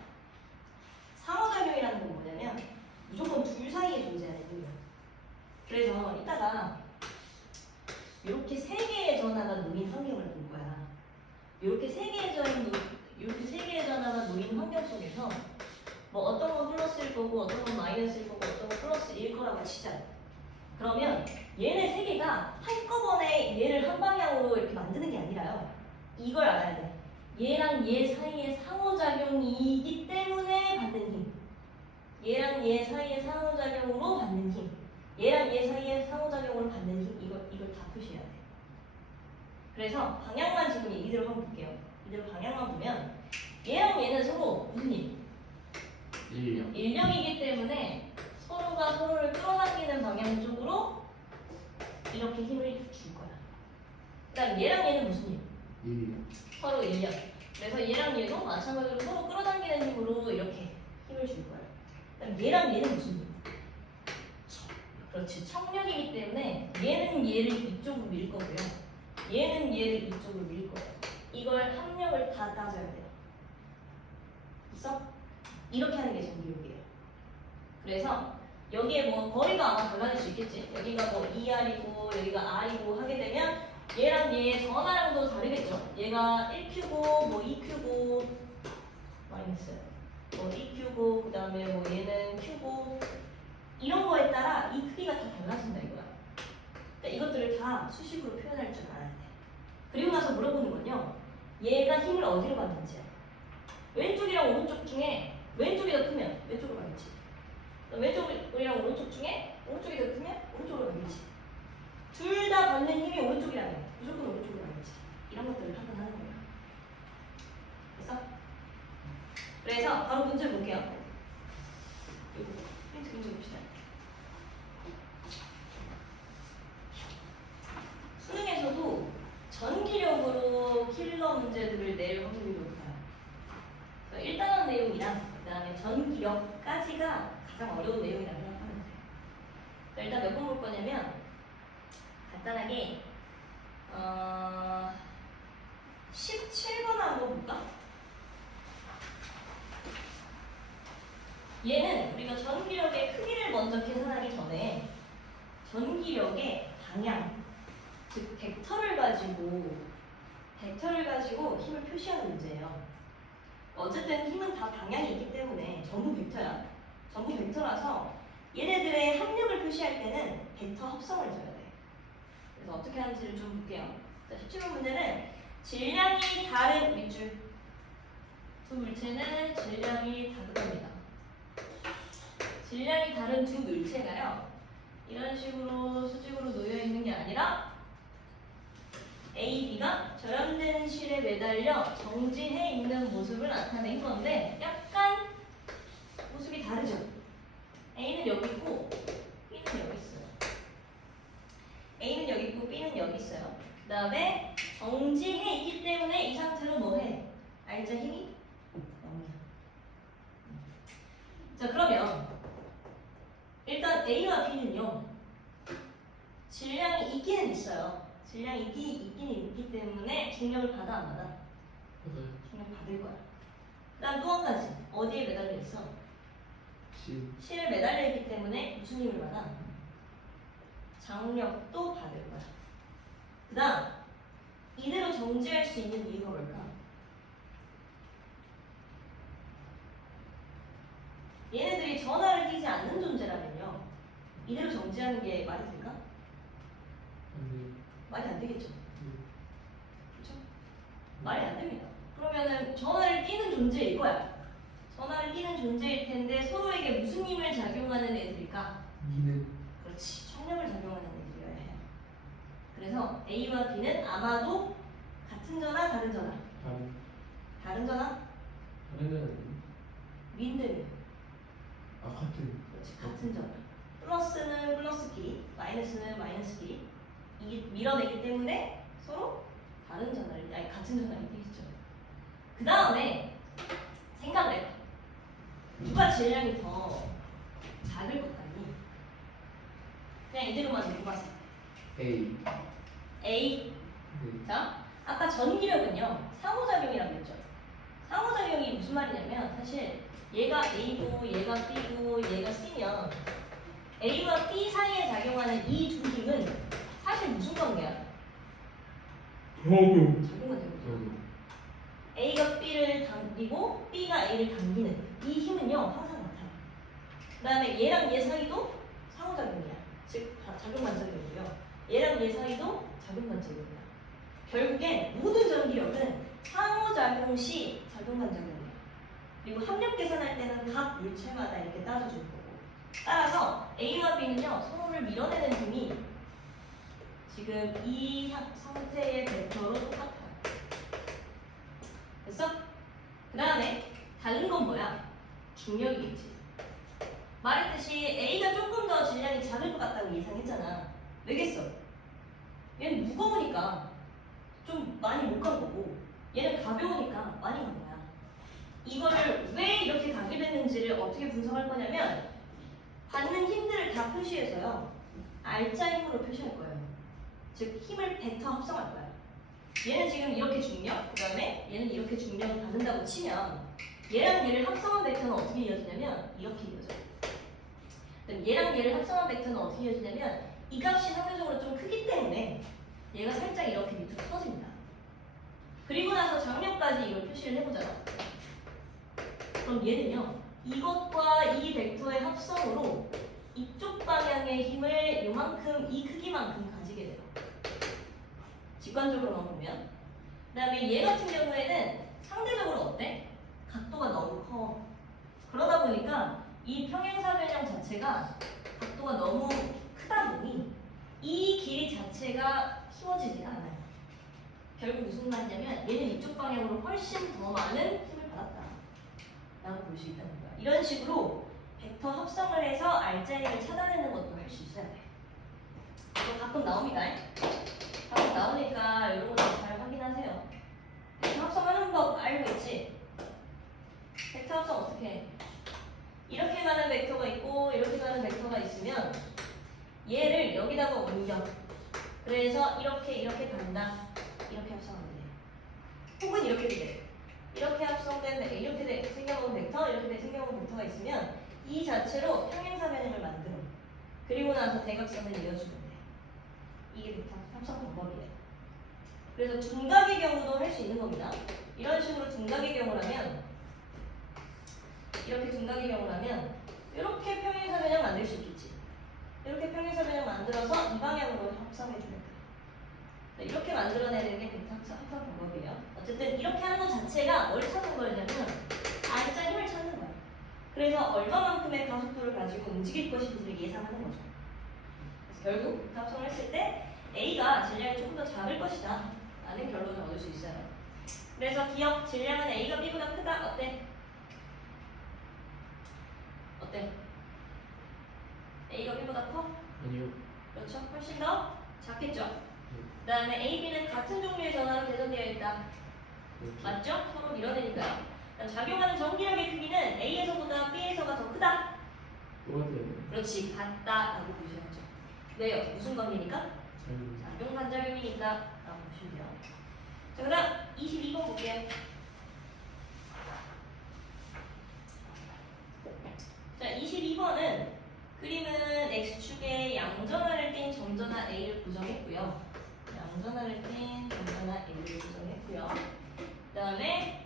상호작용이라는 건 뭐냐면 무조건 둘 사이에 존재하는 힘이야. 그래서 이따가 이렇게 세 개의 전하가 놓인 환경을 볼 거야. 이렇게 세 개의 전하가 놓인 환경 속에서 뭐 어떤 건 플러스일 거고 어떤 건 마이너스일 거고 어떤 건 플러스일 거라고 치자. 그러면 얘네 세 개가 한꺼번에 얘를 한 방향으로 이렇게 만드는 게 아니라요. 이걸 알아야 돼. 얘랑 얘 사이의 상호작용이기 때문에 받는 힘. 얘랑 얘 사이의 상호작용으로 받는 힘. 얘랑 얘 사이의 상호작용으로 받는 힘. 이걸 다 표시해야 돼. 그래서 방향만 지금 이대로 한번 볼게요. 이대로 방향만 보면 얘랑 얘는 서로 무슨 힘? 인력. 인력이기 때문에 서로가 서로를 끌어당기는 방향 쪽으로 이렇게 힘을 줄 거야. 그다음 얘랑 얘는 무슨 힘? 인력. 서로 인력. 그래서 얘랑 얘도 마찬가지로 서로 끌어당기는 힘으로 이렇게 힘을 줄 거야. 그다음 얘랑 얘는 무슨 힘? 그렇지. 청력이기 때문에 얘는 얘를 이쪽으로 밀 거고요. 얘는 얘를 이쪽으로 밀 거예요. 이걸 합력을 다 따져야 돼요. 있어? 이렇게 하는 게 전기력이에요. 그래서 여기에 뭐 거리가 아마 달라질 수 있겠지. 여기가 뭐 2R이고 여기가 R이고 하게 되면 얘랑 얘의 전화량도 다르겠죠. 얘가 1Q고 뭐 2Q고 마이너스 뭐 2Q고 그 다음에 뭐 얘는 Q고 이런 거에 따라 이 크기가 다 달라진다 이거야. 그러니까 이것들을 다 수식으로 표현할 줄 알아야 돼. 그리고 나서 물어보는 건요. 얘가 힘을 어디로 받는지야. 왼쪽이랑 오른쪽 중에 왼쪽이 더 크면 왼쪽으로 가겠지. 왼쪽이랑 오른쪽 중에 오른쪽이 더 크면 오른쪽으로 가겠지. 둘 다 받는 힘이 오른쪽이라면 무조건 오른쪽으로 가겠지. 이런 것들을 확인하는 거예요. 됐어? 그래서 바로 문제 볼게요. 이거 프린트 문제 봅시다. 수능에서도 전기력으로 킬러 문제들을 낼 확률이 높아요. 그래서 1단원 내용이랑 그 다음에 전기력까지가 가장 어려운 내용이라고 생각하면 돼요. 일단 몇 번 볼 거냐면 간단하게 17번 한번 볼까? 얘는 우리가 전기력의 크기를 먼저 계산하기 전에 전기력의 방향, 즉 벡터를 가지고 힘을 표시하는 문제예요. 어쨌든 힘은 다 방향이 있기 때문에 전부 벡터야. 전부 벡터라서 얘네들의 합력을 표시할 때는 벡터 합성을 줘야 돼. 그래서 어떻게 하는지를 좀 볼게요. 자, 17번 문제는 질량이 다른 밑줄 두 물체는 질량이 다릅니다. 질량이 다른 두 물체가요. 이런 식으로 수직으로 놓여 있는 게 아니라 A, B가 절연되는 실에 매달려 정지해 있는 모습을 나타낸 건데 약간 모습이 다르죠. A는 여기 있고 B는 여기 있어요. A는 여기 있고 B는 여기 있어요. 그 다음에 정지해 있기 때문에 이 상태로 뭐해? R자 힘이 0이야. 자, 그러면 일단 A와 B는요. 질량이 있기는 있어요. 질량이 있기는 있기 때문에 중력을 받아 안 받아? 받아요. 중력 받을 거야. 그 다음 또 한 가지. 어디에 매달려 있어? 실에 매달려 있기 때문에 무슨 힘을 받아? 장력도 받을 거야. 그 다음 이대로 정지할 수 있는 이유가 뭘까? 얘네들이 전하를 띄지 않는 존재라면요. 이대로 정지하는 게 말이 될까? 말이 안 되겠죠. 그렇죠? 말이 안 됩니다. 그러면은 전하를 띄는 존재일 거야. 전하를 띄는 존재일 텐데 서로에게 무슨 힘을 작용하는 애들일까? 그렇지. 청력을 작용하는 애들이어야 해요. 그래서 A와 B는 아마도 같은 전하, 다른 전하? 다른 전하? 윈드. 같은. 그렇지. 같은 전하. 플러스는 플러스끼리, 마이너스는 마이너스끼리 이게 밀어내기 때문에 서로 다른 전하를, 아니 같은 전하를 띄겠죠. 그 다음에 생각을 해봐. 누가 질량이 더 작을 것 같니? 그냥 이대로만 놓고 봤을 때 A. A. 자, 아까 전기력은요 상호작용이라고 했죠. 상호작용이 무슨 말이냐면 사실 얘가 A고 얘가 B고 얘가 C면 A와 B 사이에 작용하는 이 두 힘은 사실 무슨 관계야? 작용은 되고 A가 B를 당기고 B가 A를 당기는 이 힘은요 항상 같아요. 그 다음에 얘랑 얘 사이도 상호작용이야. 즉 작용반작용이고요. 얘랑 얘 사이도 작용반작용이야. 결국엔 모든 전기력은 상호작용 시 작용반작용이에요. 그리고 합력 계산할 때는 각 물체마다 이렇게 따져줄 거고. 따라서 A와 B는요 서로를 밀어내는 힘이 지금 이 상태의 벡터로 똑같아요. 됐어? 그 다음에 다른 건 뭐야? 중력이겠지. 말했듯이 A가 조금 더 질량이 작을 것 같다고 예상했잖아. 왜겠어? 얘는 무거우니까 좀 많이 못 간 거고 얘는 가벼우니까 많이 간 거야. 이거를 왜 이렇게 가게 됐는지를 어떻게 분석할 거냐면 받는 힘들을 다 표시해서요 R자 힘으로 표시할 거예요. 즉 힘을 벡터 합성할 거야. 얘는 지금 이렇게 중력, 그 다음에 얘는 이렇게 중력을 받는다고 치면 얘랑 얘를 합성한 벡터는 어떻게 이어지냐면 이렇게 이어져요. 그럼 얘랑 얘를 합성한 벡터는 어떻게 이어지냐면 이 값이 상대적으로 좀 크기 때문에 얘가 살짝 이렇게 밑으로 터집니다. 그리고 나서 장력까지 이걸 표시를 해보잖아. 그럼 얘는요, 이것과 이 벡터의 합성으로 이쪽 방향의 힘을 요만큼, 이 크기만큼 가지게 돼요. 직관적으로만 보면. 그 다음에 얘 같은 경우에는 상대적으로 어때? 각도가 너무 커. 그러다 보니까 이 평행사변형 자체가 각도가 너무 크다 보니 이 길이 자체가 키워지지가 않아요. 결국 무슨 말이냐면 얘는 이쪽 방향으로 훨씬 더 많은 힘을 받았다 라고 볼 수 있다는 거야. 이런 식으로 벡터 합성을 해서 알짜리를 찾아내는 것도 할 수 있어야 돼. 이거 가끔 나옵니다. 가끔 나오니까 이런 것도 잘 확인하세요. 벡터 합성하는 법 알고 있지? 벡터 합성 어떻게 해? 이렇게 가는 벡터가 있고 이렇게 가는 벡터가 있으면 얘를 여기다가 옮겨. 그래서 이렇게 간다. 이렇게 합성하면 돼. 혹은 이렇게도 돼. 이렇게 합성된 이렇게 생겨본 벡터, 이렇게 생겨본 벡터가 있으면 이 자체로 평행사 변형을 만들어. 그리고 나서 대각선을 이어주면 돼. 이게 벡터 합성 방법이에요. 그래서 둔각의 경우도 할 수 있는 겁니다. 이런 식으로 둔각의 경우라면 이렇게 둔각의 경우라면 이렇게 평행사 변형 만들 수 있겠지. 이렇게 평행사 변형 만들어서 이 방향으로 합성해주면 돼. 이렇게 만들어내는 게 벡터 합성 방법이에요. 어쨌든 이렇게 하는 것 자체가 뭘 찾는 거냐면 알짜 힘을 찾는 거예요. 그래서 얼마만큼의 가속도를 가지고 움직일 것인지를 예상하는 거죠. 그래서 결국 벡터 합성을 했을 때 A가 질량이 조금 더 작을 것이다 라는 결론을 얻을 수 있어요. 그래서 기억, 질량은 A가 B보다 크다. 어때? 어때? A가 B보다 커? 아니요. 그렇죠? 훨씬 더 작겠죠? 그 다음에 A, B는 같은 종류의 전하로 개선되어 있다. 그렇죠. 맞죠? 서로 밀어내니까요. 작용하는 전기력의 크기는 A에서보다 B에서가 더 크다. 똑같아요. 그렇지, 같다라고 보셔야죠. 왜요? 무슨 관계니까? 잘. 작용 반작용이니까 라고 보시면 돼요. 자, 그 다음 22번 볼게요. 자, 22번은 그림은 X축에 양전하를 띤 점전하 A를 고정했고요. 양전하를 띤 점전하 A를 고정했고요. 그 다음에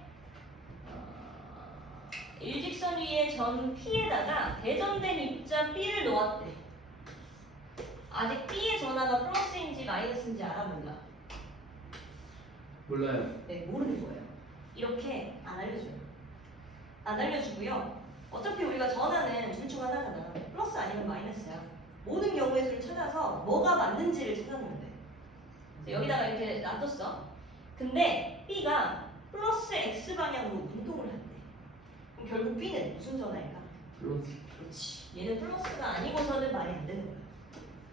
일직선 위에 전 P에다가 대전된 입자 B를 놓았대. 아직 B의 전하가 플러스인지 마이너스인지 알아 몰라? 몰라요. 네, 모르는 거예요. 이렇게 안 알려줘요. 안 알려주고요. 어차피 우리가 전하는 둘 중 하나잖아. 플러스 아니면 마이너스야. 모든 경우의 수를 찾아서 뭐가 맞는지를 찾아내면 돼. 그래서 여기다가 이렇게 놔뒀어. 근데 B가 플러스 X 방향으로 운동을 한대. 그럼 결국 B는 무슨 전하일까? 플러스. 그렇지. 얘는 플러스가 아니고서는 말이 안 되는 거야.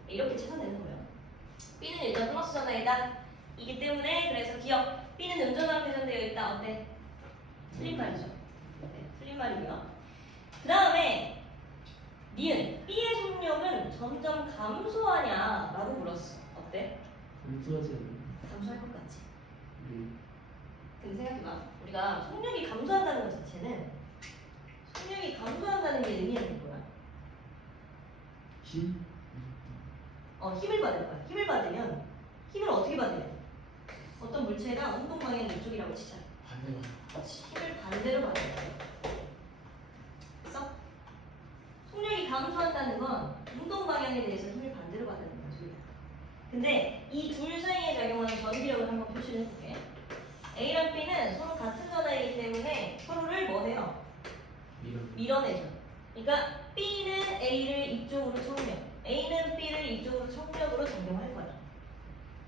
이렇게 찾아내는 거예요. B는 일단 플러스 전하이다. 이기 때문에 그래서 기억. B는 음전하로 개선되어 있다. 어때? 틀린 말이죠. 네, 틀린 말이고요. 그 다음에 니은 B의 속력은 점점 감소하냐 라고 물었어. 어때? 감소하지 않아요. 감소할 것 같지? 네. 근데 생각해봐. 우리가 속력이 감소한다는 것 자체는 속력이 감소한다는 게 의미하는 거야. 힘? 힘을 받을 거야. 힘을 받으면 힘을 어떻게 받으냐? 어떤 물체가 운동 방향이 이쪽이라고 치자. 반대가. 그렇지. 힘을 반대로 받는 거야. 그래서 속력이 감소한다는 건 운동 방향에 대해서 힘을 반대로 받는 소리야. 근데 이 둘 사이에 작용하는 전기력을 한번 표시를 해볼게. A랑 B는 서로 같은 전하이기 때문에 서로를 뭐 해요? 밀어내죠. 그러니까 B는 A를 이쪽으로 청력, A는 B를 이쪽으로 청력으로 작용할 거야.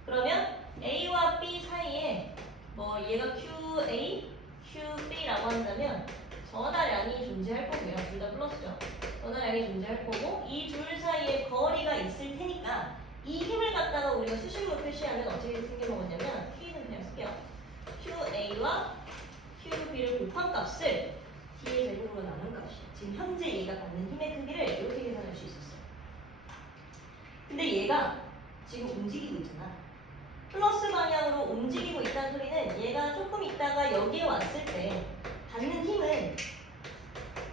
그러면 A와 B 사이에 뭐 얘가 QA, QB라고 한다면 전하량이 존재할 거고요. 둘 다 플러스죠. 전하량이 존재할 거고 이 둘 사이에 거리가 있을 테니까 이 힘을 갖다가 우리가 수식으로 표시하면 어떻게 생겨먹었냐면 Q는 그냥 쓸게요. QA와 QB를 곱한 값을 D의 제곱으로 나눈 값이 지금 현재 얘가 받는 힘의 크기를 이렇게 계산할 수 있었어요. 근데 얘가 지금 움직이고 있잖아. 플러스 방향으로 움직이고 있다는 소리는 얘가 조금 있다가 여기에 왔을 때 받는 힘은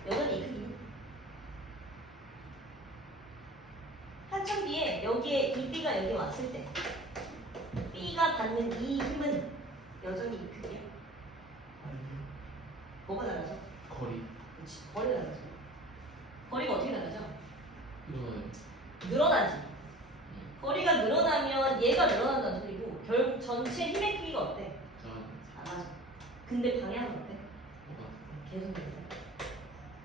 여전히 이 크기. 한참 뒤에 여기에 이 B가 여기 왔을 때 B가 받는 이 힘은 여전히 이 크기야. 아니, 뭐가 달라져? 거리. 그렇지. 거리가 달라져. 거리가 어떻게 달라져? 이거는 늘어나지. 거리가 늘어나면 얘가 늘어난다는 소리고 결국 전체 힘의 크기가 어때? 작아져. 근데 방향은 어때? 계속 늘어나.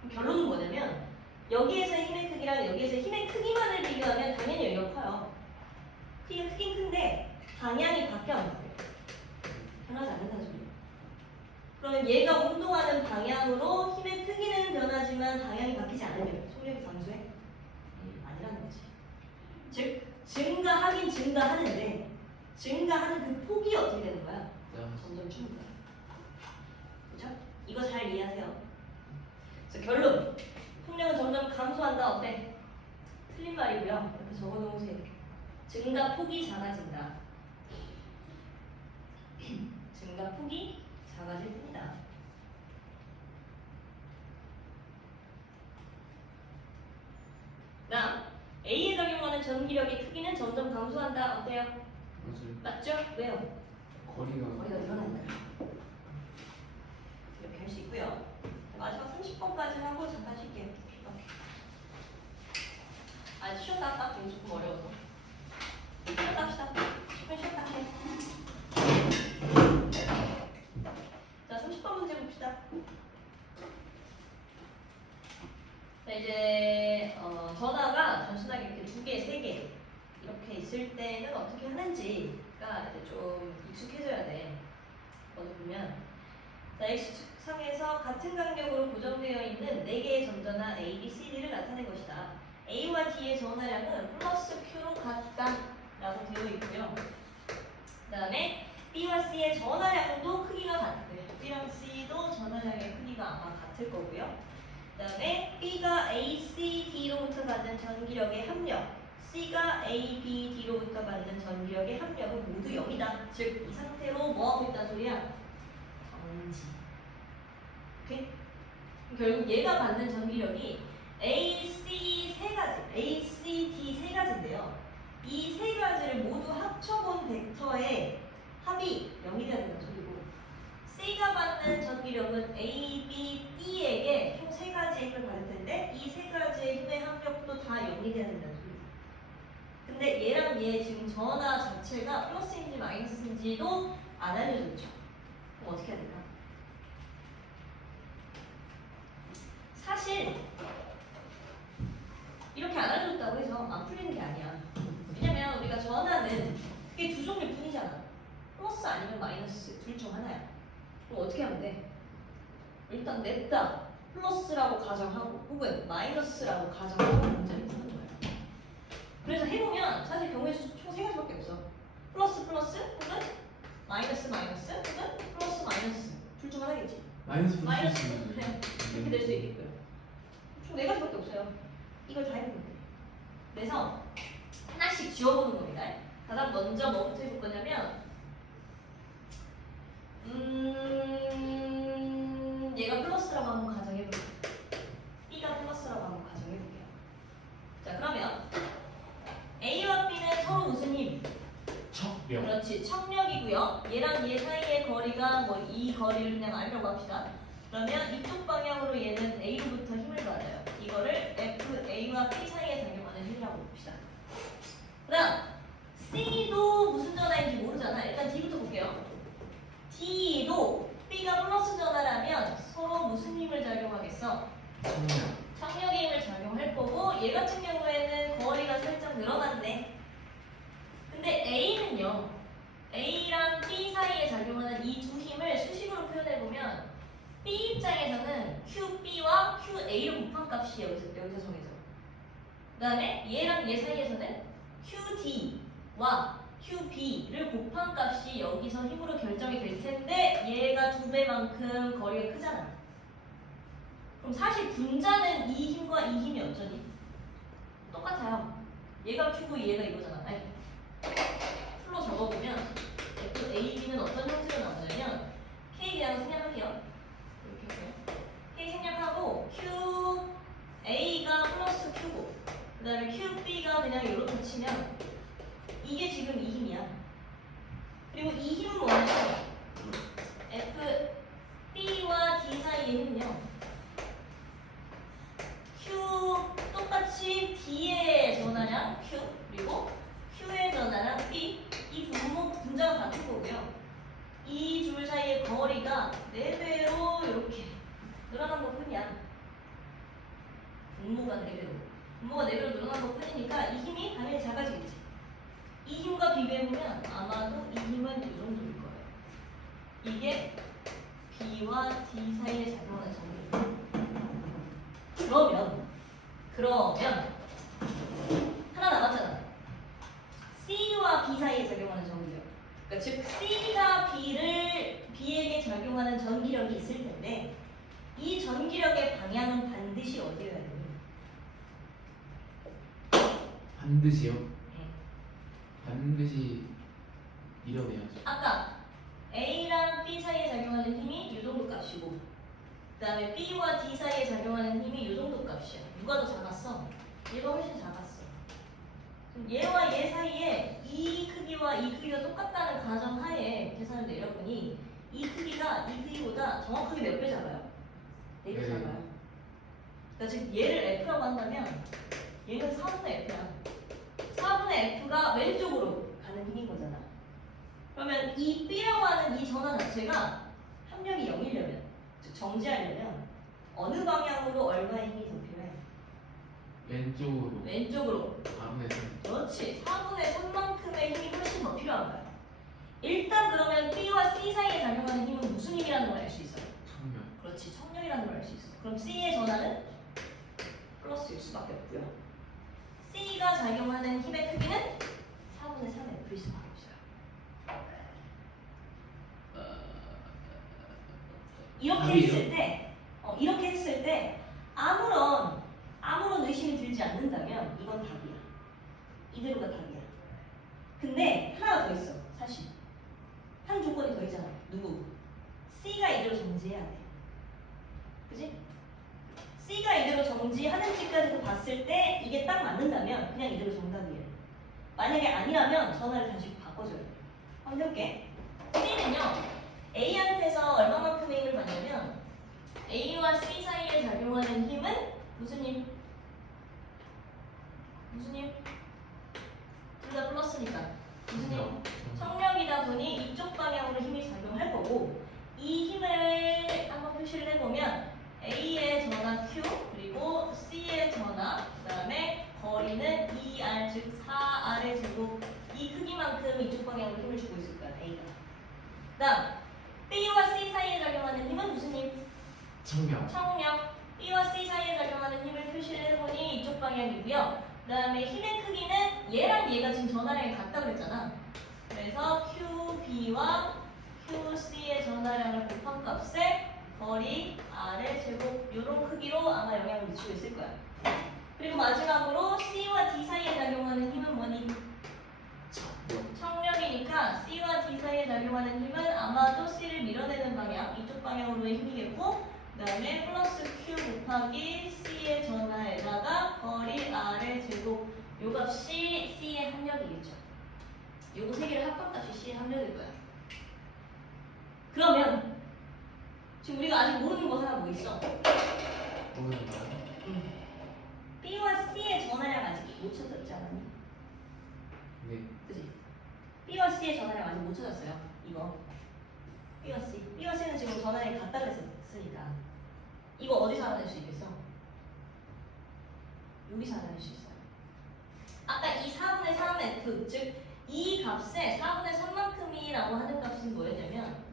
그럼 결론은 뭐냐면 여기에서 힘의 크기랑 여기에서 힘의 크기만을 비교하면 당연히 여기가 커요. 크기가 크긴 큰데 방향이 바뀌어 안 바뀌어? 변하지 않는다는 소리예요. 그러면 얘가 운동하는 방향으로 힘의 크기는 변하지만 방향이 바뀌지 않으면 속력이 감소해? 아니라는 거지. 즉 증가하긴 증가하는데 증가하는 그 폭이 어떻게 되는 거야? 점점 줄는 거야. 그렇죠? 이거 잘 이해하세요. 그래서 결론. 속력은 점점 감소한다. 어때? 틀린 말이고요. 이렇게 적어놓으세요. 증가 폭이 작아진다. 증가 폭이 작아질 뿐이다. 다음 A에 적용하는 전기력의 크기는 점점 감소한다. 어때요? 맞아요. 맞죠? 왜요? 거리가 거리가 늘어나니까. 이렇게 할 수 있고요. 마지막 30번까지 하고 잠깐 쉴게요. 아, 쉬었다 할까? 이거 조금 어려워서. 쉬었다 합시다. 조금 쉬었다 해. 자, 30번 문제 봅시다. 자, 이제 전화가 단순하게 이렇게 2개, 3개 이렇게 있을 때는 어떻게 하는지가 이제 좀 익숙해져야 돼. 먼저 보면 자, X축상에서 같은 간격으로 고정되어 있는 4개의 점전화 A, B, C, D를 나타낸 것이다. A와 D의 전화량은 플러스 Q로 같다 라고 되어 있고요. 그 다음에 B와 C의 전화량도 크기가 같고요. B랑 C도 전화량의 크기가 아마 같을 거고요. 그 다음에 B가 A, C, D로부터 받는 전기력의 합력, C가 A, B, D로부터 받는 전기력의 합력은 모두 0이다. 즉, 이 상태로 뭐하고 있다는 소리야? 정지. 오케이? 결국 얘가 받는 전기력이 A, C 세 가지, A, C, D 세 가지인데요. 이 세 가지를 모두 합쳐본 벡터의 합이 0이 되는 소리고 C가 받는 전기력은 A, B, D에게 총 세 가지의 힘을 받을 텐데 이 세 가지의 힘의 합력도 다 0이 되는 소리예요. 근데 얘랑 얘 지금 전화 자체가 플러스인지 마이너스인지도 안 알려져 있죠. 그럼 어떻게 해야 될까? 사실 이렇게 안 알려줬다고 해서 안 풀리는 게 아니야. 왜냐면 우리가 전화는 그게 두 종류일 뿐이잖아. 플러스 아니면 마이너스 둘 중 하나야. 그럼 어떻게 하면 돼? 일단 냈다 플러스라고 가정하고 혹은 마이너스라고 가정하고 문제를 푸는 거야. 그래서 해보면 사실 경우의 수 총 3가지밖에 없어. 플러스 플러스 혹은 마이너스 마이너스 혹은 플러스 마이너스 둘 중 하나겠지. 마이너스 그래. 그렇게 될 수도 있겠고요. 총 4가지밖에 없어요. 이걸 다 해보면 돼. 그래서 하나씩 지워보는 겁니다. 가장 먼저 뭐부터 해볼 거냐면 얘가 플러스라고 한번 가정해볼게요. B가 플러스라고 한번 가정해볼게요. 자, 그러면 A와 B는 서로 무슨 힘? 척력. 그렇지, 척력이고요. 얘랑 얘 사이의 거리가 뭐 이 거리를 그냥 알려고 합시다. 그러면 이쪽 방향으로 얘는 A로부터 힘을 받아요. 이거를 F, A와 B 사이에 작용하는 힘이라고 봅시다. 그 다음 C도 무슨 전화인지 모르잖아. 일단 D부터 볼게요. D도 B가 플러스 전화라면 서로 무슨 힘을 작용하겠어? 척력의 힘을 작용할 거고 얘 같은 경우에는 거리가 살짝 늘어났네. 근데 A는요. A랑 B 사이에 작용하는 이 두 힘을 수식으로 표현해보면 B 입장에서는 QB와 QA를 곱한 값이 여기서 정해져. 그 다음에 얘랑 얘 사이에서는 QD와 QB를 곱한 값이 여기서 힘으로 결정이 될 텐데 얘가 2배만큼 거리가 크잖아. 그럼 사실 분자는 이 힘과 이 힘이 어쩌니? 똑같아요. 얘가 Q고 얘가 이거잖아. 아니, 풀로 적어보면 FAB는 어떤 형태로 나오냐면 K 그냥 생략할게요. 이렇게 할게요. K 생략하고 QA가 플러스 Q고 그 다음에 QB가 그냥 이렇게 치면 이게 지금 이 힘이야. 그리고 이 힘은 뭐냐면 F, B와 D 사이의 힘은요. Q 똑같이 D의 전하량 Q 그리고 Q의 전하량 B 이 분자가 같은 거고요. 이 둘 사이의 거리가 4배로 이렇게 늘어난 것 뿐이야. 분모가 4배로. 분모가 4배로 늘어난 것 뿐이니까 이 힘이 당연히 작아지겠지. 이 힘과 비교해보면 아마도 이 힘은 이 정도일 거예요. 이게 B와 D 사이에 작용하는 정리. 그러면 하나 남았잖아. C와 B 사이에 작용하는 전기력. 그러니까 즉 C가 B에게 작용하는 전기력이 있을 텐데 이 전기력의 방향은 반드시 어디여야 되니? 반드시요? 반드시 밀어내야죠. 아까 A랑 B 사이에 작용하는 힘이 이 정도 값이고 그 다음에 B와 D 사이에 작용하는 힘이 이 정도 값이야. 누가 더 작았어? 얘가 훨씬 작았어. 그럼 얘와 얘 사이에 이 크기와 이 크기가 똑같다는 가정하에 계산을 내려보니 이 크기가 이 크기보다 정확하게 몇 배 작아요? 4배 네. 작아요. 그러니까 즉 얘를 F라고 한다면 얘는 4분의 F야. 4분의 F가 왼쪽으로 가는 힘인 거잖아. 그러면 이 B라고 하는 이 전화 자체가 합력이 0이려면 즉 정지하려면 어느 방향으로 얼마의 힘이 더 필요해? 왼쪽으로. 왼쪽으로. 아무래도. 그렇지. 4분의 3만큼의 힘이 훨씬 더 필요한 거야. 일단 그러면 B와 C 사이에 작용하는 힘은 무슨 힘이라는 걸 알 수 있어요? 청력. 그렇지. 청력이라는 걸 알 수 있어. 그럼 C의 전하는 플러스일 수밖에 없고요. C가 작용하는 힘의 크기는 4분의 3F일 수밖에 없어요. 이렇게 했을 때 아무런 의심이 들지 않는다면 이건 답이야. 이대로가 답이야. 근데 하나가 더 있어. 사실 한 조건이 더 있잖아. 누구? C가 이대로 정지해야 돼. 그지? C가 이대로 정지하는지까지도 봤을 때 이게 딱 맞는다면 그냥 이대로 정답이에요. 만약에 아니라면 전화를 다시 바꿔줘야 돼. 한번 해볼게. C는요 A한테서 얼마만큼의 힘을 받냐면 A와 C 사이에 작용하는 힘은 무슨 힘? 무슨 힘? 둘 다 플러스니까 무슨 힘? 청력이다 보니 이쪽 방향으로 힘이 작용할 거고 이 힘을 한번 표시를 해보면 A의 전하 Q 그리고 C의 전하 그 다음에 거리는 2R 즉 4R의 제곱 이 크기만큼 이쪽 방향으로 힘을 주고 있을 거야 A가. 그 다음 B와 C 사이에 작용하는 힘은 무슨 힘? 청력. 청력. B와 C 사이에 작용하는 힘을 표시를 해보니 이쪽 방향이고요. 그 다음에 힘의 크기는 얘랑 얘가 지금 전하량이 같다 그랬잖아. 그래서 QB와 QC의 전하량을 곱한 값에 거리 R의 제곱 이런 크기로 아마 영향을 미치고 있을 거야. 그리고 마지막으로 C와 D 사이에 작용하는 힘은 뭐니? 청력. 청력이니까 C와 D 사이에 작용하는 힘은 아마도 C를 밀어내는 방향, 이쪽 방향으로의 힘이겠고 그 다음에 플러스 Q 곱하기 C의 전하에다가 거리 R의 제곱 요 값이 C의 합력이겠죠. 요거 세 개를 합방값이 C의 합력일 거야. 그러면 지금 우리가 아직 모르는 거 하나 뭐 있어? 모르는 거요? B와 C의 전하량 아직 못 찾았지 않았니? 네. 그지? B와 C의 전하량 아직 못 찾았어요. 이거 B와 C. B와 C는 지금 전하량이 같다 그랬으니까 이거 어디서 알아낼 수 있겠어? 여기서 알아낼 수 있어요. 아까 이 4분의 3F 즉 이 값에 4분의 3만큼이라고 하는 값은 뭐였냐면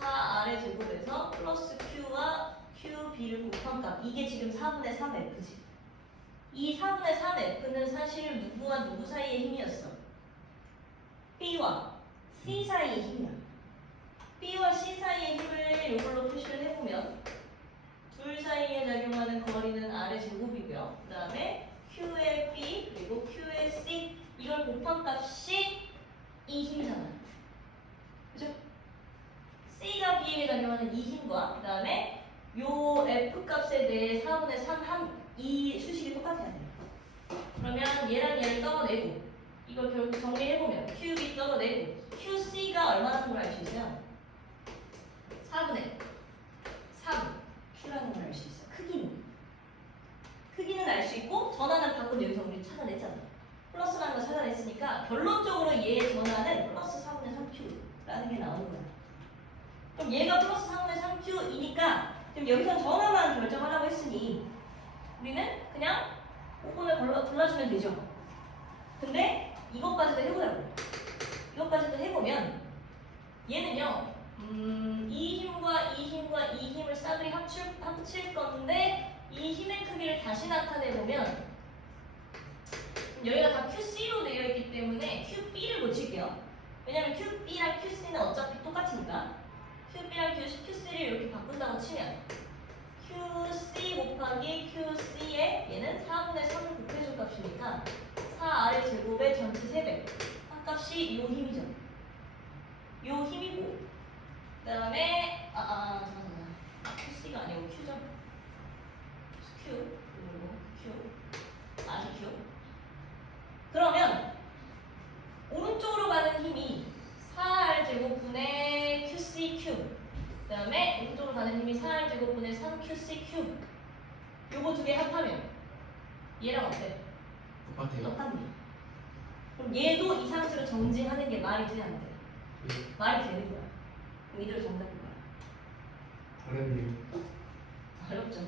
4R의 제곱에서 플러스 Q와 QB를 곱한 값 이게 지금 4분의 3F지. 이 4분의 3F는 사실 누구와 누구 사이의 힘이었어? B와 C 사이의 힘이야. B와 C 사이의 힘을 이걸로 표시를 해보면 둘 사이에 작용하는 거리는 R의 제곱이고요. 그 다음에 Q의 B 그리고 Q의 C 이걸 곱한 값이 이 힘이잖아. 그죠? C가 B에게 작용하는 이 힘과 그 다음에 요 F 값에 대해 4분의 3 이 수식이 똑같아야 돼요. 그러면 얘랑 얘를 떨어내고 이걸 결국 정리해보면 QB 떨어내고 QC가 얼마나 걸 알 수 있어요? 4분의 3 Q라는 걸 알 수 있어요. 크기는 알 수 있고 전화는 방금 여기서 우리 찾아냈잖아. 플러스라는 걸 찾아냈으니까 결론적으로 얘의 전화는 플러스 4분의 3Q라는 게 나오는 거야. 그럼 얘가 플러스 4분의 3Q이니까 지금 여기서 전화만 결정하라고 했으니 우리는 그냥 5분을 골라주면 되죠. 근데 이것까지도 해보자고. 이것까지도 해보면 얘는요 이 힘과 이 힘과 이 힘을 싸그리 합칠 건데 이 힘의 크기를 다시 나타내보면 여기가 다 QC로 되어 있기 때문에 QB를 고칠게요. 왜냐면 QB랑 QC는 어차피 똑같으니까 QB랑 QC를 이렇게 바꾼다고 치면 QC 곱하기 QC에 얘는 4분의 3을 곱해줄 값이니까 4R의 제곱의 전체 3배 한 값이 요 힘이죠. 요 힘이고 그 다음에 QC가 아니고 Q죠. Q 그리고 Q 아주 Q. 그러면 오른쪽으로 가는 힘이 4R 제곱분의 QCQ 그 다음에 오른쪽으로 가는 힘이 4R 제곱분의 3QCQ 요거 두 개 합하면 얘랑 어때? 똑같아요. 똑같네. 그럼 얘도 이 상태로 정지하는 게 말이 돼 안 돼? 네. 말이 되는 거야. 그럼 이대로 정답인 거야. 어렵네요. 어렵죠.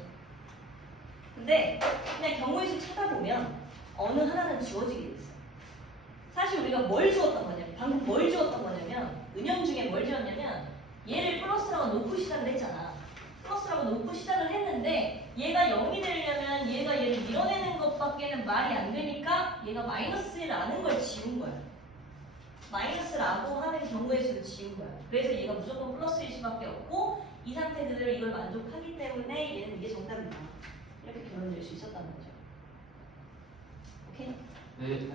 근데 그냥 경우의 수 찾아보면 어느 하나는 지워지게 돼 있어. 사실 우리가 뭘 지웠던 거냐면 방금 뭘 지웠던 거냐면 은연중에 뭘 지웠냐면 얘를 플러스라고 놓고 시작을 했잖아. 플러스라고 놓고 시작을 했는데 얘가 0이 되려면 얘가 얘를 밀어내는 것밖에는 말이 안 되니까 얘가 마이너스라는 걸 지운 거야. 마이너스라고 하는 경우의 수를 지운 거야. 그래서 얘가 무조건 플러스일 수밖에 없고 이 상태 그대로 이걸 만족하기 때문에 얘는 이게 정답이다. 이렇게 결론 낼 수 있었다는 거죠. 오케이? 네.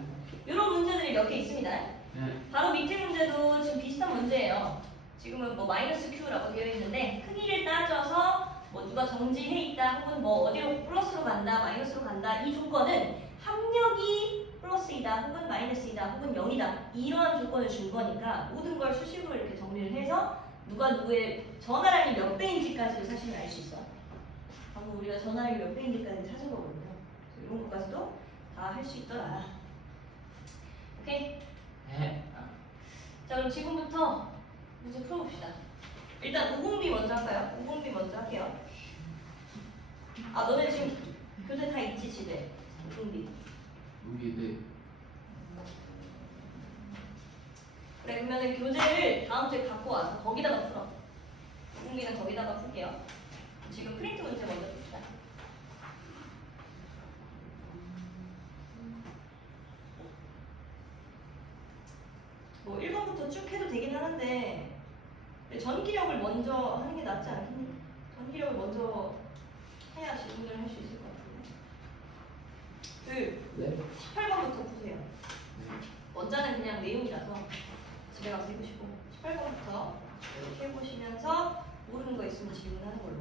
이런 문제들이 몇 개 있습니다. 네. 바로 밑에 문제도 지금 비슷한 문제예요. 지금은 뭐 마이너스 Q라고 되어 있는데 크기를 따져서 뭐 누가 정지해 있다 혹은 뭐 어디로 플러스로 간다 마이너스로 간다 이 조건은 합력이 플러스이다 혹은 마이너스이다 혹은 0이다 이러한 조건을 준 거니까 모든 걸 수식으로 이렇게 정리를 해서 누가 누구의 전화량이 몇 배인지까지도 사실 알 수 있어. 방금 우리가 전화량이 몇 배인지까지 찾은 거거든요. 그래서 이런 것까지도 다 할 수 있더라. 오케이? 네. 자 그럼 지금부터 문제 풀어봅시다. 일단 50B 먼저 할까요? 50B 먼저 할게요. 아 너네 지금 교재 다 있지 집에? 50B. 여기 네. 그래 그러면은 교재를 다음 주에 갖고 와서 거기다가 풀어. 50B는 거기다가 풀게요. 지금 프린트 문제 먼저 풉시다. 뭐 1번부터 쭉 해도 되긴 하는데 전기력을 먼저 하는 게 낫지 않겠니? 전기력을 먼저 해야 질문을 할 수 있을 것 같은데. 네. 18번부터 푸세요. 네. 원자는 그냥 내용이라서 집에 가서 해보시고 18번부터 이렇게 해보시면서 모르는 거 있으면 질문하는 걸로.